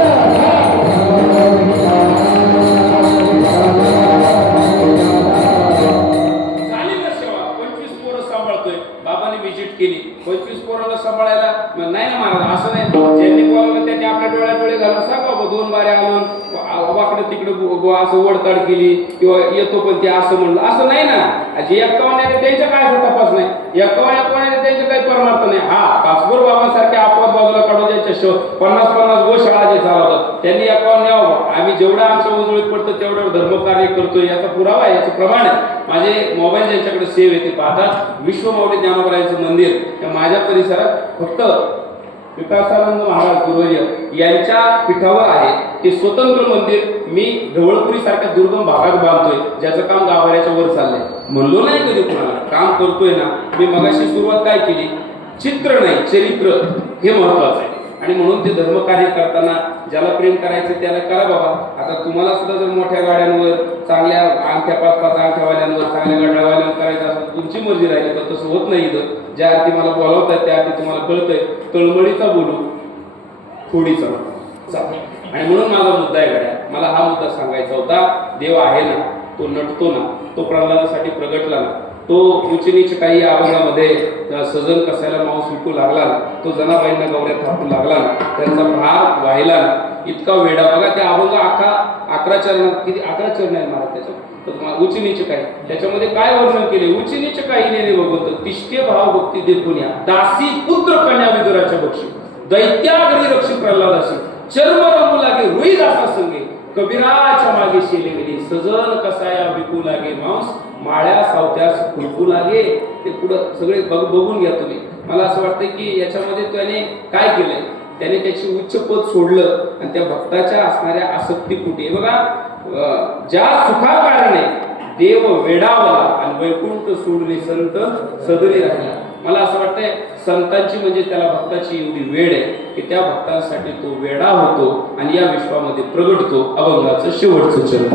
केली 25 पोराला सांभाळायला नाही ना महाराज असं नाही. ज्यांनी बोलावलं त्यांनी आपल्या डोळ्यात डोळे घालून सांगा बाबा 2 बारे आणून वाकडं तिकडं असं वडताड केली किंवा येतो पण ते असं म्हणलं असं नाही ना. जे एकावन्न त्यांच्या काय तपास नाही. एकावन्न त्यांचे काही परमार्थ नाही. हा कासपूर बाबासारखे अपवाद बाजूला काढून त्यांच्या 50-50 गोशाळा जे चालवतात त्यांनी 51 यावं. आम्ही जेवढं आमच्या उजळीत पडतो तेवढं धर्मकार्य करतोय याचा पुरावा आहे याचं प्रमाण आहे. माझे मोबाईल ज्यांच्याकडे सेव्ह येते पाहतात विश्वमाऊली ज्ञानोबरायांचं मंदिर माझ्या परिसरात फक्त विकासानंद महाराज गुरुवर्य यांच्या पीठावर आहे. ते स्वतंत्र मंदिर मी ढवळपुरी सारख्या दुर्गम भागात बांधतोय ज्याचं काम गाभाऱ्याच्या वर चाललंय. म्हणलो नाही कधी कुणाला काम करतोय ना. मी मगाशी सुरुवात काय केली चित्र नाही चरित्र हे महत्वाचं आहे. आणि म्हणून ते धर्मकार्य करताना ज्याला प्रेम करायचं त्याला करा बाबा. आता तुम्हाला सुद्धा जर मोठ्या गाड्यांवर चांगल्या अंगठ्या 5-5 अंगठ्यावाल्यांवर चांगल्या गड्यावाल्यांवर करायचं असेल तुमची मर्जी राहिली तर तसं होत नाही. इथं ज्या अर्थी मला बोलावतात त्या अर्थी तुम्हाला कळतंय. तळमळीचा बोलू थोडीच चालेल. आणि म्हणून माझा मुद्दा आहे गड्या, मला हा मुद्दा सांगायचा होता. देव आहे ना, तो नटतो ना, तो प्रल्हादासाठी प्रगटला ना, तो उचनीच काही अभंगामध्ये सजन कसायला मांस विकू लागला ना, तो जनाबाईंना गवऱ्या थापू लागला ना, त्यांचा भार व्हायला ना, इतका वेडा. बघा त्या अभंग 11 चरणात, किती 11 चरण आहे महाराज त्याच्यात. तर तुम्हाला उचनीच काही त्याच्यामध्ये काय वर्णन केले? उचनीच काही नेणे बघत तिष्ठे भाव भक्ती देखून या दासी पुत्र कन्या विदुराच्या बक्षी दैत्यागरी रक्षी प्रल्हादाशी चर्म रंगू लागे रुई दासा संगे कबीराच्या मागे शेले गेले सजन कसाया विकू लागे मांस माळ्या सावत्यास फुलकू लागे. ते पुढं सगळे बघून घ्या तुम्ही. मला असं वाटतं की याच्यामध्ये त्याने काय केलंय, त्याने त्याची उच्च पद सोडलं आणि त्या भक्ताच्या असणाऱ्या आसक्ती कुठे बघा. ज्या सुखाकारणे देव वेडावला आणि वैकुंठ सोडले संत सदरी राहिला. मला असं वाटतंय संतांची म्हणजे त्याला भक्ताची एवढी वेळ आहे की त्या भक्तांसाठी तो वेडा होतो आणि या विश्वामध्ये प्रगटतो. अभंगाचं शेवटचं चरण.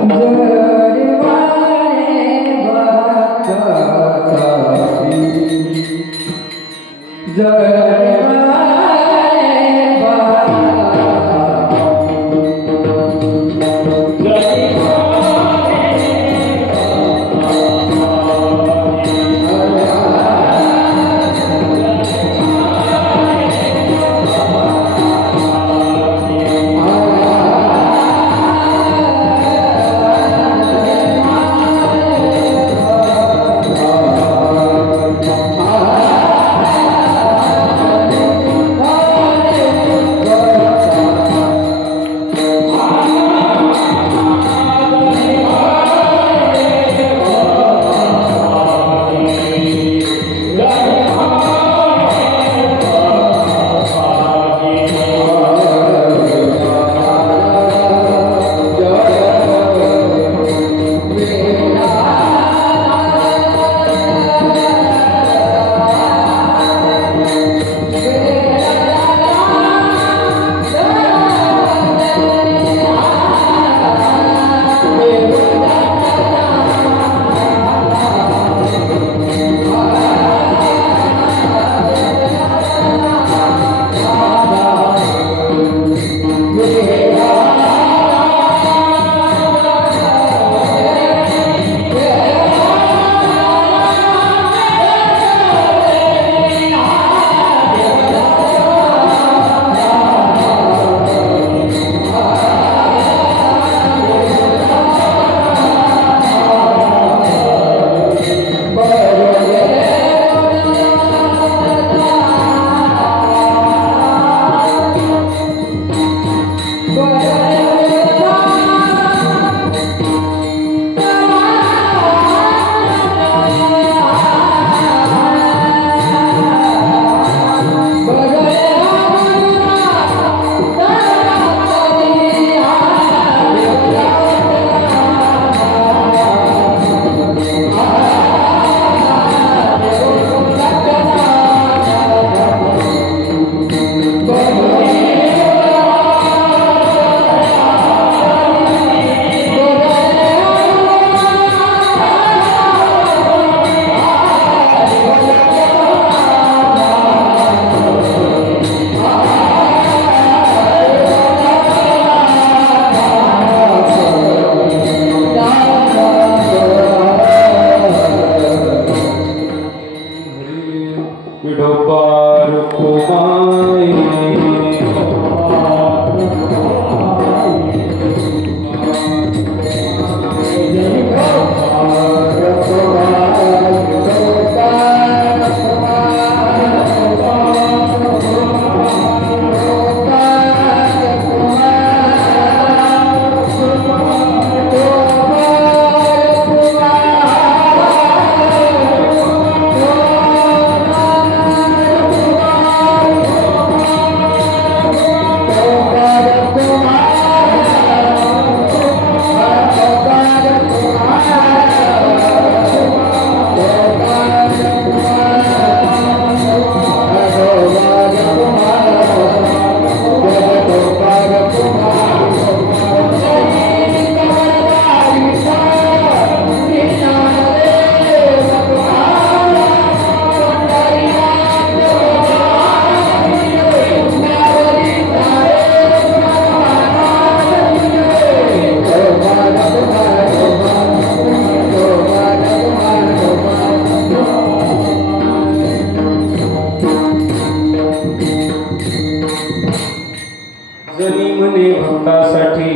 भक्तासाठी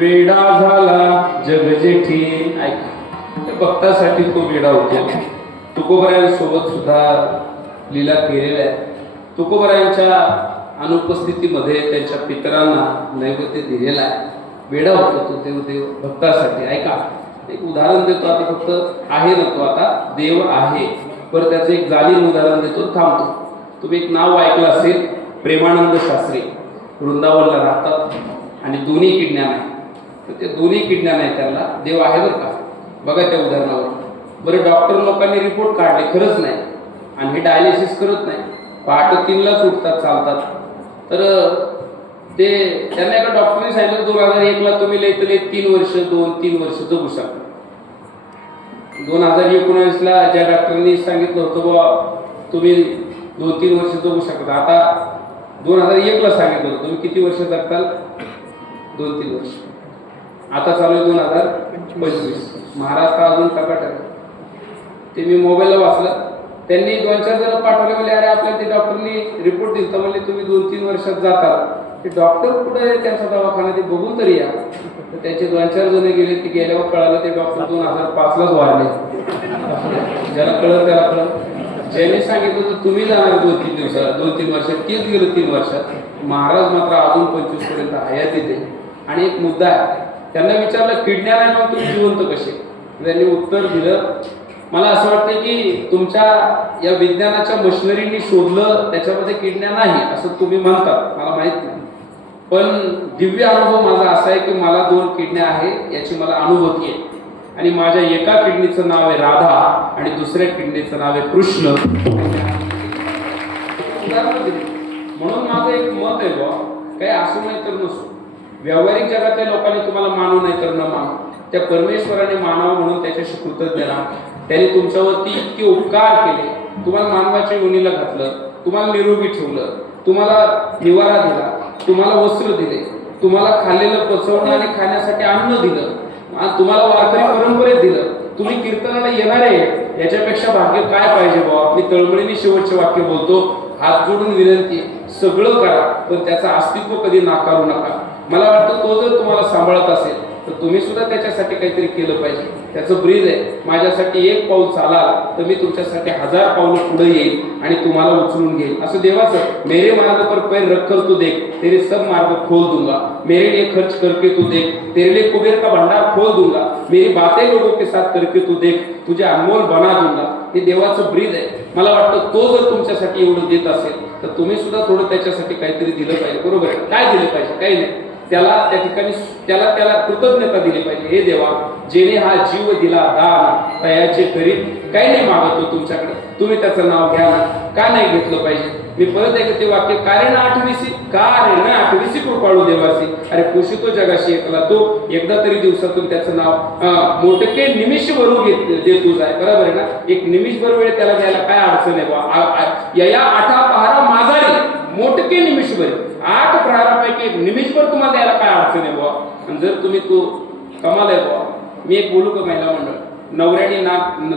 वेडा झाला जग जेठी. ऐका, त्या भक्तासाठी तो वेडा होतो. तुकोबरायांसोबत सुद्धा लीला केलेल्या आहे. तुकोबरायांच्या अनुपस्थितीमध्ये त्यांच्या पितरांना नैवेद्य दिलेला आहे. वेडा होतो तो देव भक्तासाठी. ऐका, एक उदाहरण देतो. आता फक्त आहे ना तो आता देव आहे, बरं त्याचं एक जालीम उदाहरण देतो, थांबतो. तुम्ही एक नाव ऐकलं असेल, प्रेमानंद शास्त्री. वृंदावनला राहतात आणि दोन्ही किडण्या नाही. तर ते दोन्ही किडण्या नाही, त्यांना देव आहे बरं का. बघा त्या उदाहरणावर. बरं, डॉक्टर लोकांनी रिपोर्ट काढले, खरंच नाही. आणि हे डायलिसिस करत नाही, पहाटे 3लाच उठतात, चालतात. तर ते त्यांना एका डॉक्टरने सांगितलं 2001ला तुम्ही लई तर 3 वर्ष जगू शकता. 2019ला ज्या डॉक्टरनी सांगितलं होतं बाबा तुम्ही 2-3 वर्ष जगू शकता, आता 2001ला सांगितलं होतं तुम्ही किती वर्ष जगताल? 2-3 वर्ष. आता चालू आहे 2025. महाराष्ट्र अजून टकाटक आहे. ते मी मोबाईलला वाचलं, त्यांनी 2-4 जण पाठवले. म्हणजे अरे आपल्याला ते डॉक्टरनी रिपोर्ट दिलं तर म्हणजे तुम्ही 2-3 वर्षात जाताल. ते डॉक्टर कुठे त्यांचा दवाखाना ते बघून तरी या. तर त्याचे 2-4 जण गेले. ते गेल्यावर कळालं ते डॉक्टर 2005लाच वारले. ज्याला कळलं त्याला कळलं. ज्यांनी सांगितलं तर तुम्ही जाणार 2-3 दिवसात, 2-3 वर्षात, तेच गेलं 3 वर्षात. महाराज मात्र अजून 25 पर्यंत हयात येते. आणि एक मुद्दा आहे, त्यांना विचारलं किडण्या नाही मग तुम्ही जिवंत कसे? त्यांनी उत्तर दिलं, मला असं वाटतं की तुमच्या या विज्ञानाच्या मशिनरीनी शोधलं त्याच्यामध्ये किडण्या नाही असं तुम्ही म्हणतात, मला माहित नाही. पण दिव्य अनुभव माझा असा आहे की मला 2 किडण्या आहे याची मला अनुभूती आहे. आणि माझ्या एका किडनीचं नाव आहे राधा आणि दुसऱ्या किडनीचं नाव आहे कृष्ण. म्हणून माझं एक मत आहे बा, काही असू नाही तर नसो. व्यावहारिक जगातल्या लोकांनी तुम्हाला मानू नाही तर न मानू, त्या परमेश्वराने मानावं म्हणून त्याच्याशी कृतज्ञ राहा. त्याने तुमच्यावरती इतके उपकार केले, तुम्हाला मानवाच्या योनीला घातलं, तुम्हाला निरोगी ठेवलं, तुम्हाला निवारा दिला, तुम्हाला वस्त्र दिले, तुम्हाला खाल्लेलं पचवणं आणि खाण्यासाठी अन्न दिलं, तुम्हाला वारकरी परंपरेत दिलं, तुम्ही कीर्तनाला येणार आहे. याच्यापेक्षा भाग्य काय पाहिजे बाबा. मी तळमळीने शेवटचे वाक्य बोलतो, हात जोडून विनंती, सगळं करा पण त्याचं अस्तित्व कधी नाकारू नका. मला वाटतं तो जर तुम्हाला सांभाळत असेल तर तुम्ही सुद्धा त्याच्यासाठी काहीतरी केलं पाहिजे. त्याचं ब्रीद आहे, माझ्यासाठी 1 पाऊल चालाल तर मी तुमच्यासाठी 1000 पावलं पुढे येईल आणि तुम्हाला उचलून घेईल. असं देवाचं, मेरे मार्ग पर पैर रखकर तू देख, तेरे सब मार्ग खोल दूंगा, मेरे लिए खर्च करके तू देख, तेरे लिए कुबेर का भंडार खोल दूंगा, मेरी बातें लोगों के साथ करके तू देख, तुझे अनमोल बना दूंगा. हे देवाचं ब्रीद आहे. मला वाटतं तो जर तुमच्यासाठी एवढं देत असेल तर तुम्ही सुद्धा थोडं त्याच्यासाठी काहीतरी दिलं पाहिजे. बरोबर आहे? काय दिलं पाहिजे? काही नाही. त्याला त्या ठिकाणी त्याला कृतज्ञता दिली पाहिजे. हे देवा, जेने हा जीव दिला दान, तयाचे करीत काही नाही मागतो तुमच्याकडे, तुम्ही त्याचं नाव घ्या. का नाही घेतलं पाहिजे? मी परत एकदा ते वाक्य, का रे ना आठवीसी, का रे ना आठवीसी कृपाळू देवासी, अरे पोषितो जगाशी एकला तो, एकदा तरी दिवसातून त्याचं नाव मोठके निमिष भरू देत तुझा आहे. बरोबर आहे ना? एक निमिषभर वेळ त्याला द्यायला काय अडचण आहे बा. या 8 पहारा माझारी मोठके निमिषभर, 8 प्रहारापैकी 1 निमिषभर तुम्हाला द्यायला काय अडचण आहे बुवा. आणि जर तुम्ही तो कमाल आहे बुवा. मी एक बोलू का महिला मंडळ, नवऱ्याने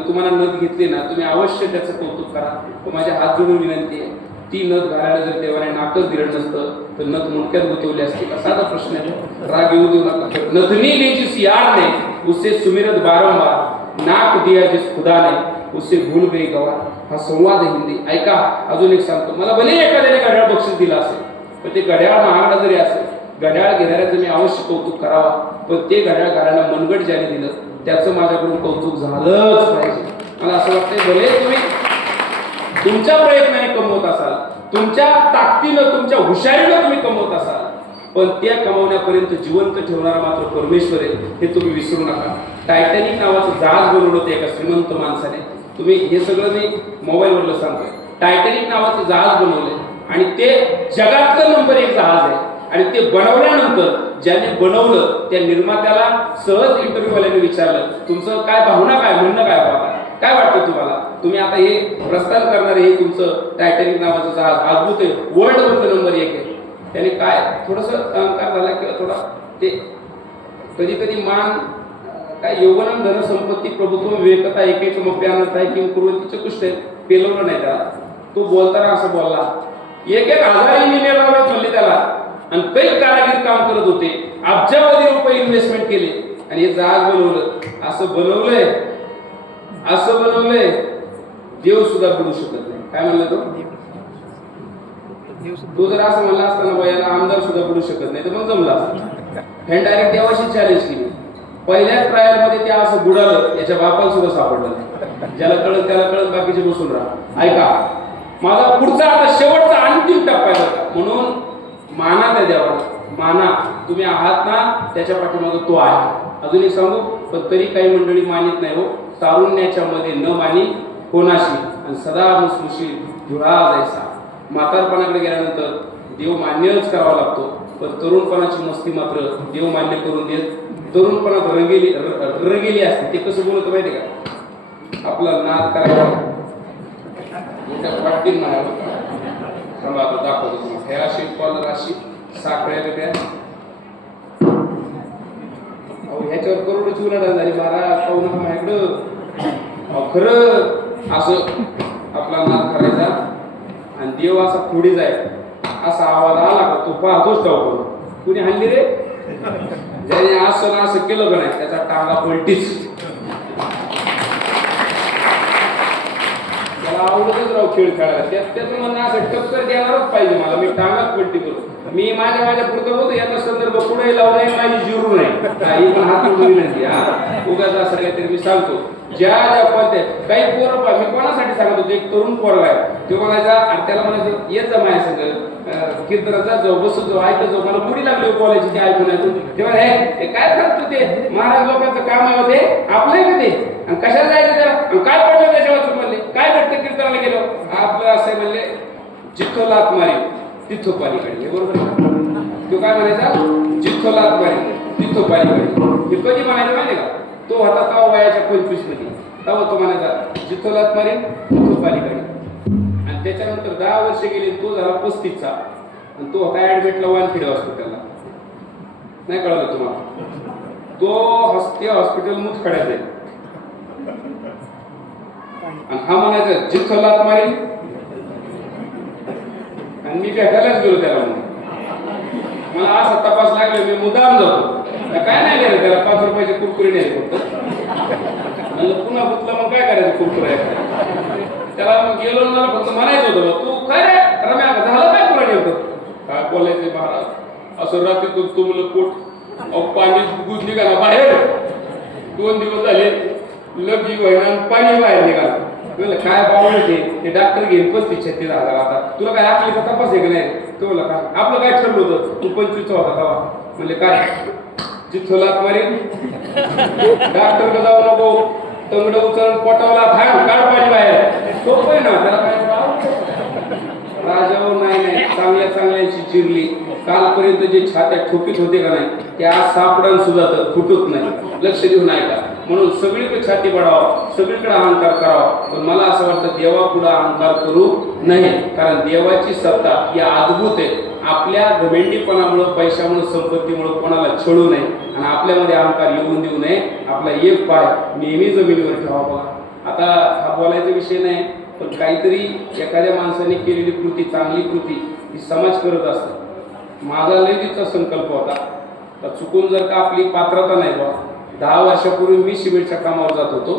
तुम्हाला नथ घेतली ना, तुम्ही अवश्य त्याचं कौतुक करा. माझ्या हात जोडून विनंती आहे, ती नथ घालायला जर देवाने नाकच दिलं नसतं तर नथ मुंडक्यात गुंतवली असती का? साधा प्रश्न आहे. राग येऊ देऊ नका. नथनी ली जिस यार ने उसे सुमिरत बारंबार, नाक दिया जिस खुदा ने उसे भूल गई गवार. हा संवाद हिंदी. ऐका, अजून एक सांगतो. मला भले एखाद्याने घड्याळ बक्षीस दिलं असेल, पण ते घड्याळ महागडा जरी असेल, घड्याळ घेणाऱ्याचं मी अवश्य कौतुक करावा. पण ते घड्याळ घालायला मनगट ज्याने दिलं त्याचं माझ्याकडून कौतुक झालंच पाहिजे. मला असं वाटतंय, भले तुम्ही तुमच्या प्रयत्नाने कमवत असाल, तुमच्या ताकदीनं, तुमच्या हुशारीनं तुम्ही कमवत असाल, पण त्या कमवण्यापर्यंत जिवंत ठेवणारा मात्र परमेश्वर आहे, हे तुम्ही विसरू नका. टायटॅनिक नावाचं जहाज बनवलं होतं एका श्रीमंत माणसाने. तुम्ही हे सगळं मी मोबाईलवरलं सांगतोय. टायटॅनिक नावाचं जहाज बनवलंय आणि ते जगातलं नंबर 1 जहाज आहे. आणि ते बनवल्यानंतर ज्याने बनवलं त्या निर्मात्याला सहज इंटरव्ह्यूवाल्याने विचारलं, तुमचं काय भावना, काय म्हणणं, काय बाबा, काय वाटतं तुम्हाला? तुम्ही आता हे प्रस्थान करणारे हे तुमचं टायटॅनिक नावाचं जहाज अद्भुत आहे, वर्ल्डवरचं नंबर 1 आहे. त्याने काय थोडंसं अहंकार झाला किंवा थोडा ते कधी कधी मान काय यौवनम धन संपत्ती प्रभुत्व विवेकता एकेच मप्यानत आहे किंवा कुर्वतीचे कुष्ट पेलवलं नाही त्याला. तो बोलताना असं बोलला, 1,000 इंजिनियर लावले म्हणले त्याला, आणि काही कारागीर काम करत होते, अब्जावधी रुपये इन्व्हेस्टमेंट केले आणि हे जहाज बनवलं. असं बनवलंय देव सुद्धा बुडू शकत नाही. काय म्हणलं तो जर असं म्हणला असताना वयाला आमदार सुद्धा बुडू शकत नाही तर मग जमला असतं. हे डायरेक्ट देवाशी चॅलेंज केली. पहिल्याच ट्रायल मध्ये त्या असं बुडालं, याच्या बापाला सुद्धा सापडलं नाही. ज्याला कळत त्याला कळत, बाकीचे बसून राहा. ऐका, माझा पुढचा आता शेवटचा अंतिम टप्पा आहे. म्हणून माना त्या देवाला, माना. तुम्ही आहात ना, त्याच्या पाठीमागे तो आहे. अजून एक सांगू, पण तरी काही मंडळी मानित नाही हो. तारुण्याच्या मध्ये न मानी कोणाशी, आणि सदा मुसमुशी धुळा जायचा. म्हातारपणाकडे गेल्यानंतर देव मान्यच करावा लागतो, पण तरुणपणाची मस्ती मात्र देव मान्य करून देत. तरुणपणात रंगेली असते. ते कसं बोलत माहिती का, आपला नाद करायचा मोठ्या वाटतील म्हणावं. थांबा आता दाखवतो तुम्हाला. ह्या अशी कॉलर अशी साखळ्या वेगळ्या, ह्याच्यावर करोडची उलाढाल झाली. महाराज पाहू नका माझ्याकडं. खरं असं आपला नाद करायचा आणि देव असा पुढे जाय, असा आवाज आला का तो पाहतोच टाकतो. कुणी हल्ली रे, ज्याने असं केलं का नाही त्याचा टांगा पलटीच. त्याला आवडतच राव खेळ खेळायला. त्याचं म्हणणं असं टक्कर देणारच पाहिजे मला, मी टांगाच पलटी करू. मी माझ्या पुरतं होतो. याचा संदर्भ पुढे लावू नये, माझी जिरू नाही. ही पण हात उडवी नाही. उगाच असं काहीतरी मी सांगतो. ज्या पद्धत काही पोरं, मी कोणासाठी सांगत होतो, एक तरुण पोरगा आहे, तो म्हणायचा, आणि त्याला म्हणायचं येत जा माझ्या संग कीर्तनाचा जाऊ, बसत जाऊ, ऐकत जाऊ. मला पुढी लागली बोलायची ते ऐकून ऐकून. तेव्हा हे काय सांगतो ते महाराज लोकांचं काम आहे होते आपलं का ते, आणि कशाला जायचं त्याला, काय पडलं त्याच्या वाचून म्हणले, काय भेटतं कीर्तनाला गेलो. आपलं असं म्हणले, जिथं लात मारी तिथं पाणी काढली. बरोबर तो काय म्हणायचा, जिथं लात मारी तिथं पाणी काढली. हे कधी म्हणायचं माहिती का, तो होता तवा वयाच्या 25 मध्ये. तेव्हा तो म्हणायचा, जिथं लात मारी तिथं पाणी काढली. आणि त्याच्यानंतर 10 वर्ष गेली, तो झाला 35चा, आणि तो होता ऍडमिटला वानखेडे हॉस्पिटलला. नाही कळलं तुम्हाला, तो ते हॉस्पिटल मुतखड्यात आहे. आणि हा म्हणायचा, जिथं लात मारी. आणि मी भेटायलाच गेलो त्याला. मला असा तपास लागला, मी मुद्दाम जातो. काय नाही गेलं त्याला, 5 रुपयाचे कुरकुरे नाही फक्त. पुन्हा गुतला मग काय करायचं कुरकुरे. त्याला मग गेलो, मला फक्त म्हणायचं होतं, तू काय रे रम्या झालं काय पुरा नेमकं. काय बोलायचं महाराज, असं रात्रीतून तुमलं पोट पाणी गुज निघाला बाहेर. 2 दिवस झाले लगी व्हायना, पाणी बाहेर निघाला. काय बावळ ते डॉक्टर घेईन 35-36 हजार. आता तुला काय आपलीचा तपास आहे का नाही. तो बोला काय आपलं काय ठरलं होतं, तू 25चा होता तेव्हा. म्हणजे काय, जिथं लात मारीन डॉक्टर जाऊ नको, तंगड उचलून पोटावला थांब, काढ पाणी बाहेर. सोपं आहे ना त्याला. काय राजावर नाही चांगल्याची चिरली. कालपर्यंत जे छात्या ठोकीत होते का नाही, ते आज सापडून सुद्धा तर फुटत नाही. लक्ष देऊ नाही का. म्हणून सगळीकडे छाती बढावा, सगळीकडे अहंकार करावा. पण मला असं वाटतं देवापुढे अहंकार करू नये, कारण देवाची सत्ता ही अद्भुत आहे. आपल्या घमेंडीपणामुळे, पैशामुळे, संपत्तीमुळे कोणाला छळू नये, आणि आपल्यामध्ये अहंकार येऊन देऊ नये. आपला एक पाय नेहमी जमिनीवर ठेवा. बघा आता हा बोलायचा विषय नाही, पण काहीतरी एखाद्या माणसाने केलेली कृती, चांगली कृती ही समाज करत असतो. माझा लय दिवसा संकल्प होता, तर चुकून जर का आपली पात्रता नाही बा. 10 वर्षापूर्वी मी सिमेंटच्या कामावर जात होतो.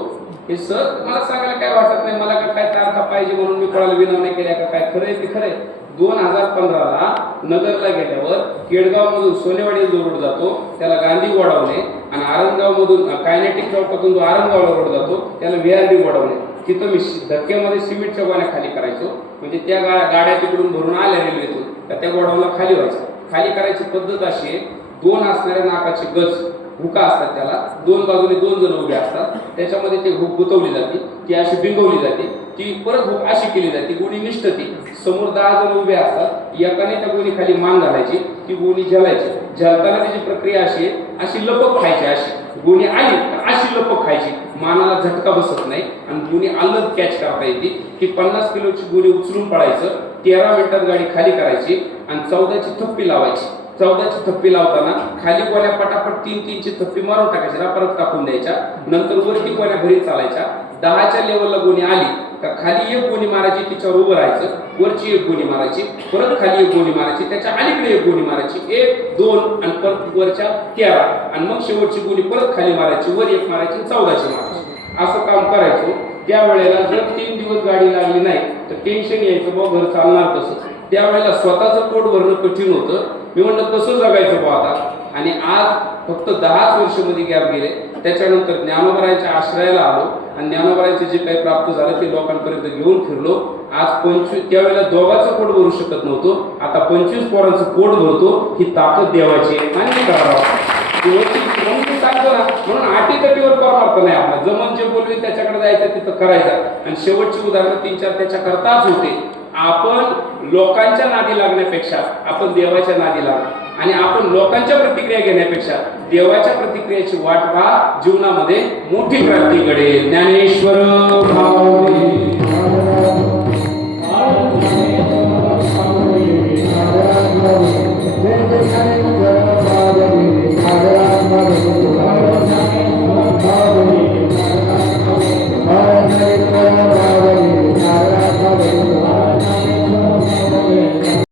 हे सर मला सांगायला काय वाटत नाही, मला काय तारखा पाहिजे म्हणून मी कोणाला विनवण्या केल्या का काय. खरंय ते खरंय. 2015ला नगरला गेल्यावर केडगावमधून सोनेवाडी जो रोड जातो त्याला गांधी गोडावणे, आणि आरंगावमधून कायनेटिक चौकातून जो आरंगावला रोड जातो त्याला VRD गोडावणे. तिथं मी धक्क्यामध्ये सिमेंटच्या गोण्या खाली करायचो. म्हणजे त्या गाड्या तिकडून भरून आल्या रेल्वेतून, तर त्या गोडाऊनला खाली व्हायच्या. खाली करायची पद्धत अशी आहे, 2 असणाऱ्या नाकाची गज हुका असतात, त्याला 2 बाजूने 2 जण उभे असतात. त्याच्यामध्ये ते हुक गुतवली जाते, ती अशी बिंगवली जाते, ती परत हुक अशी केली जाते, गोणी निष्ठती. समोर 10 जण उभे असतात, एकाने त्या गोणी खाली मान घालायची, ती गोणी झेलायची. झेलताना त्याची प्रक्रिया अशी आहे, अशी लपक खायची. अशी गोणी आली अशी लपक खायची, मानाला झटका बसत नाही, आणि गोणी अलग कॅच करता येते. ती 50 किलोची गोणी उचलून पळायचं. 13 मिनिटात गाडी खाली करायची, आणि 14ची थप्पी लावायची. 14ची थप्पी लावताना खाली गोण्या पटापट 3-3ची थप्पी मारून टाकायची, परत कापून द्यायच्या. नंतर वरती गोण्या भरीत चालायच्या. 10च्या लेवलला गोणी आली का खाली एक गोणी मारायची, तिच्यावर उभं राहायचं, वरची एक गोणी मारायची, परत खाली एक गोणी मारायची, त्याच्या अलीकडे एक गोणी मारायची, 1 2 आणि परत वरच्या 13 आणि मग शेवटची गोणी परत खाली मारायची, वर एक मारायची, 14ची मारायची. असं काम करायचो. त्यावेळेला जर 3 दिवस गाडी लागली नाही तर टेन्शन यायचं, बा घर चालणार कसं. त्यावेळेला स्वतःचं पोट भरणं कठीण होतं. मी म्हणलं कसं जगायचं बा आता. आणि आज फक्त 10च वर्षामध्ये गॅप गेले. त्याच्यानंतर ज्ञानोबरायांच्या आश्रयाला आलो आणि ज्ञानोबरायांचे जे काही प्राप्त झालं ते लोकांपर्यंत घेऊन फिरलो. आज 25, त्यावेळेला दोघांचं पोट भरू शकत नव्हतो, आता 25 पोरांचं पोट भरतो. ही ताकद देवाची आणि करावं सांगतो ना. म्हणून अटीतटीवर परमार्थ नाही आपला. जमन जे बोलवे त्याच्याकडे जायचं, तिथं करायचं. आणि शेवटची उदाहरणं 3-4 त्याच्याकरताच होते. आपण लोकांच्या नादी लागण्यापेक्षा आपण देवाच्या नादी लागा, आणि आपण लोकांच्या प्रतिक्रिया घेण्यापेक्षा देवाच्या प्रतिक्रियेची वाट पहा. जीवनामध्ये मोठी क्रांती घडेल. ज्ञानेश्वर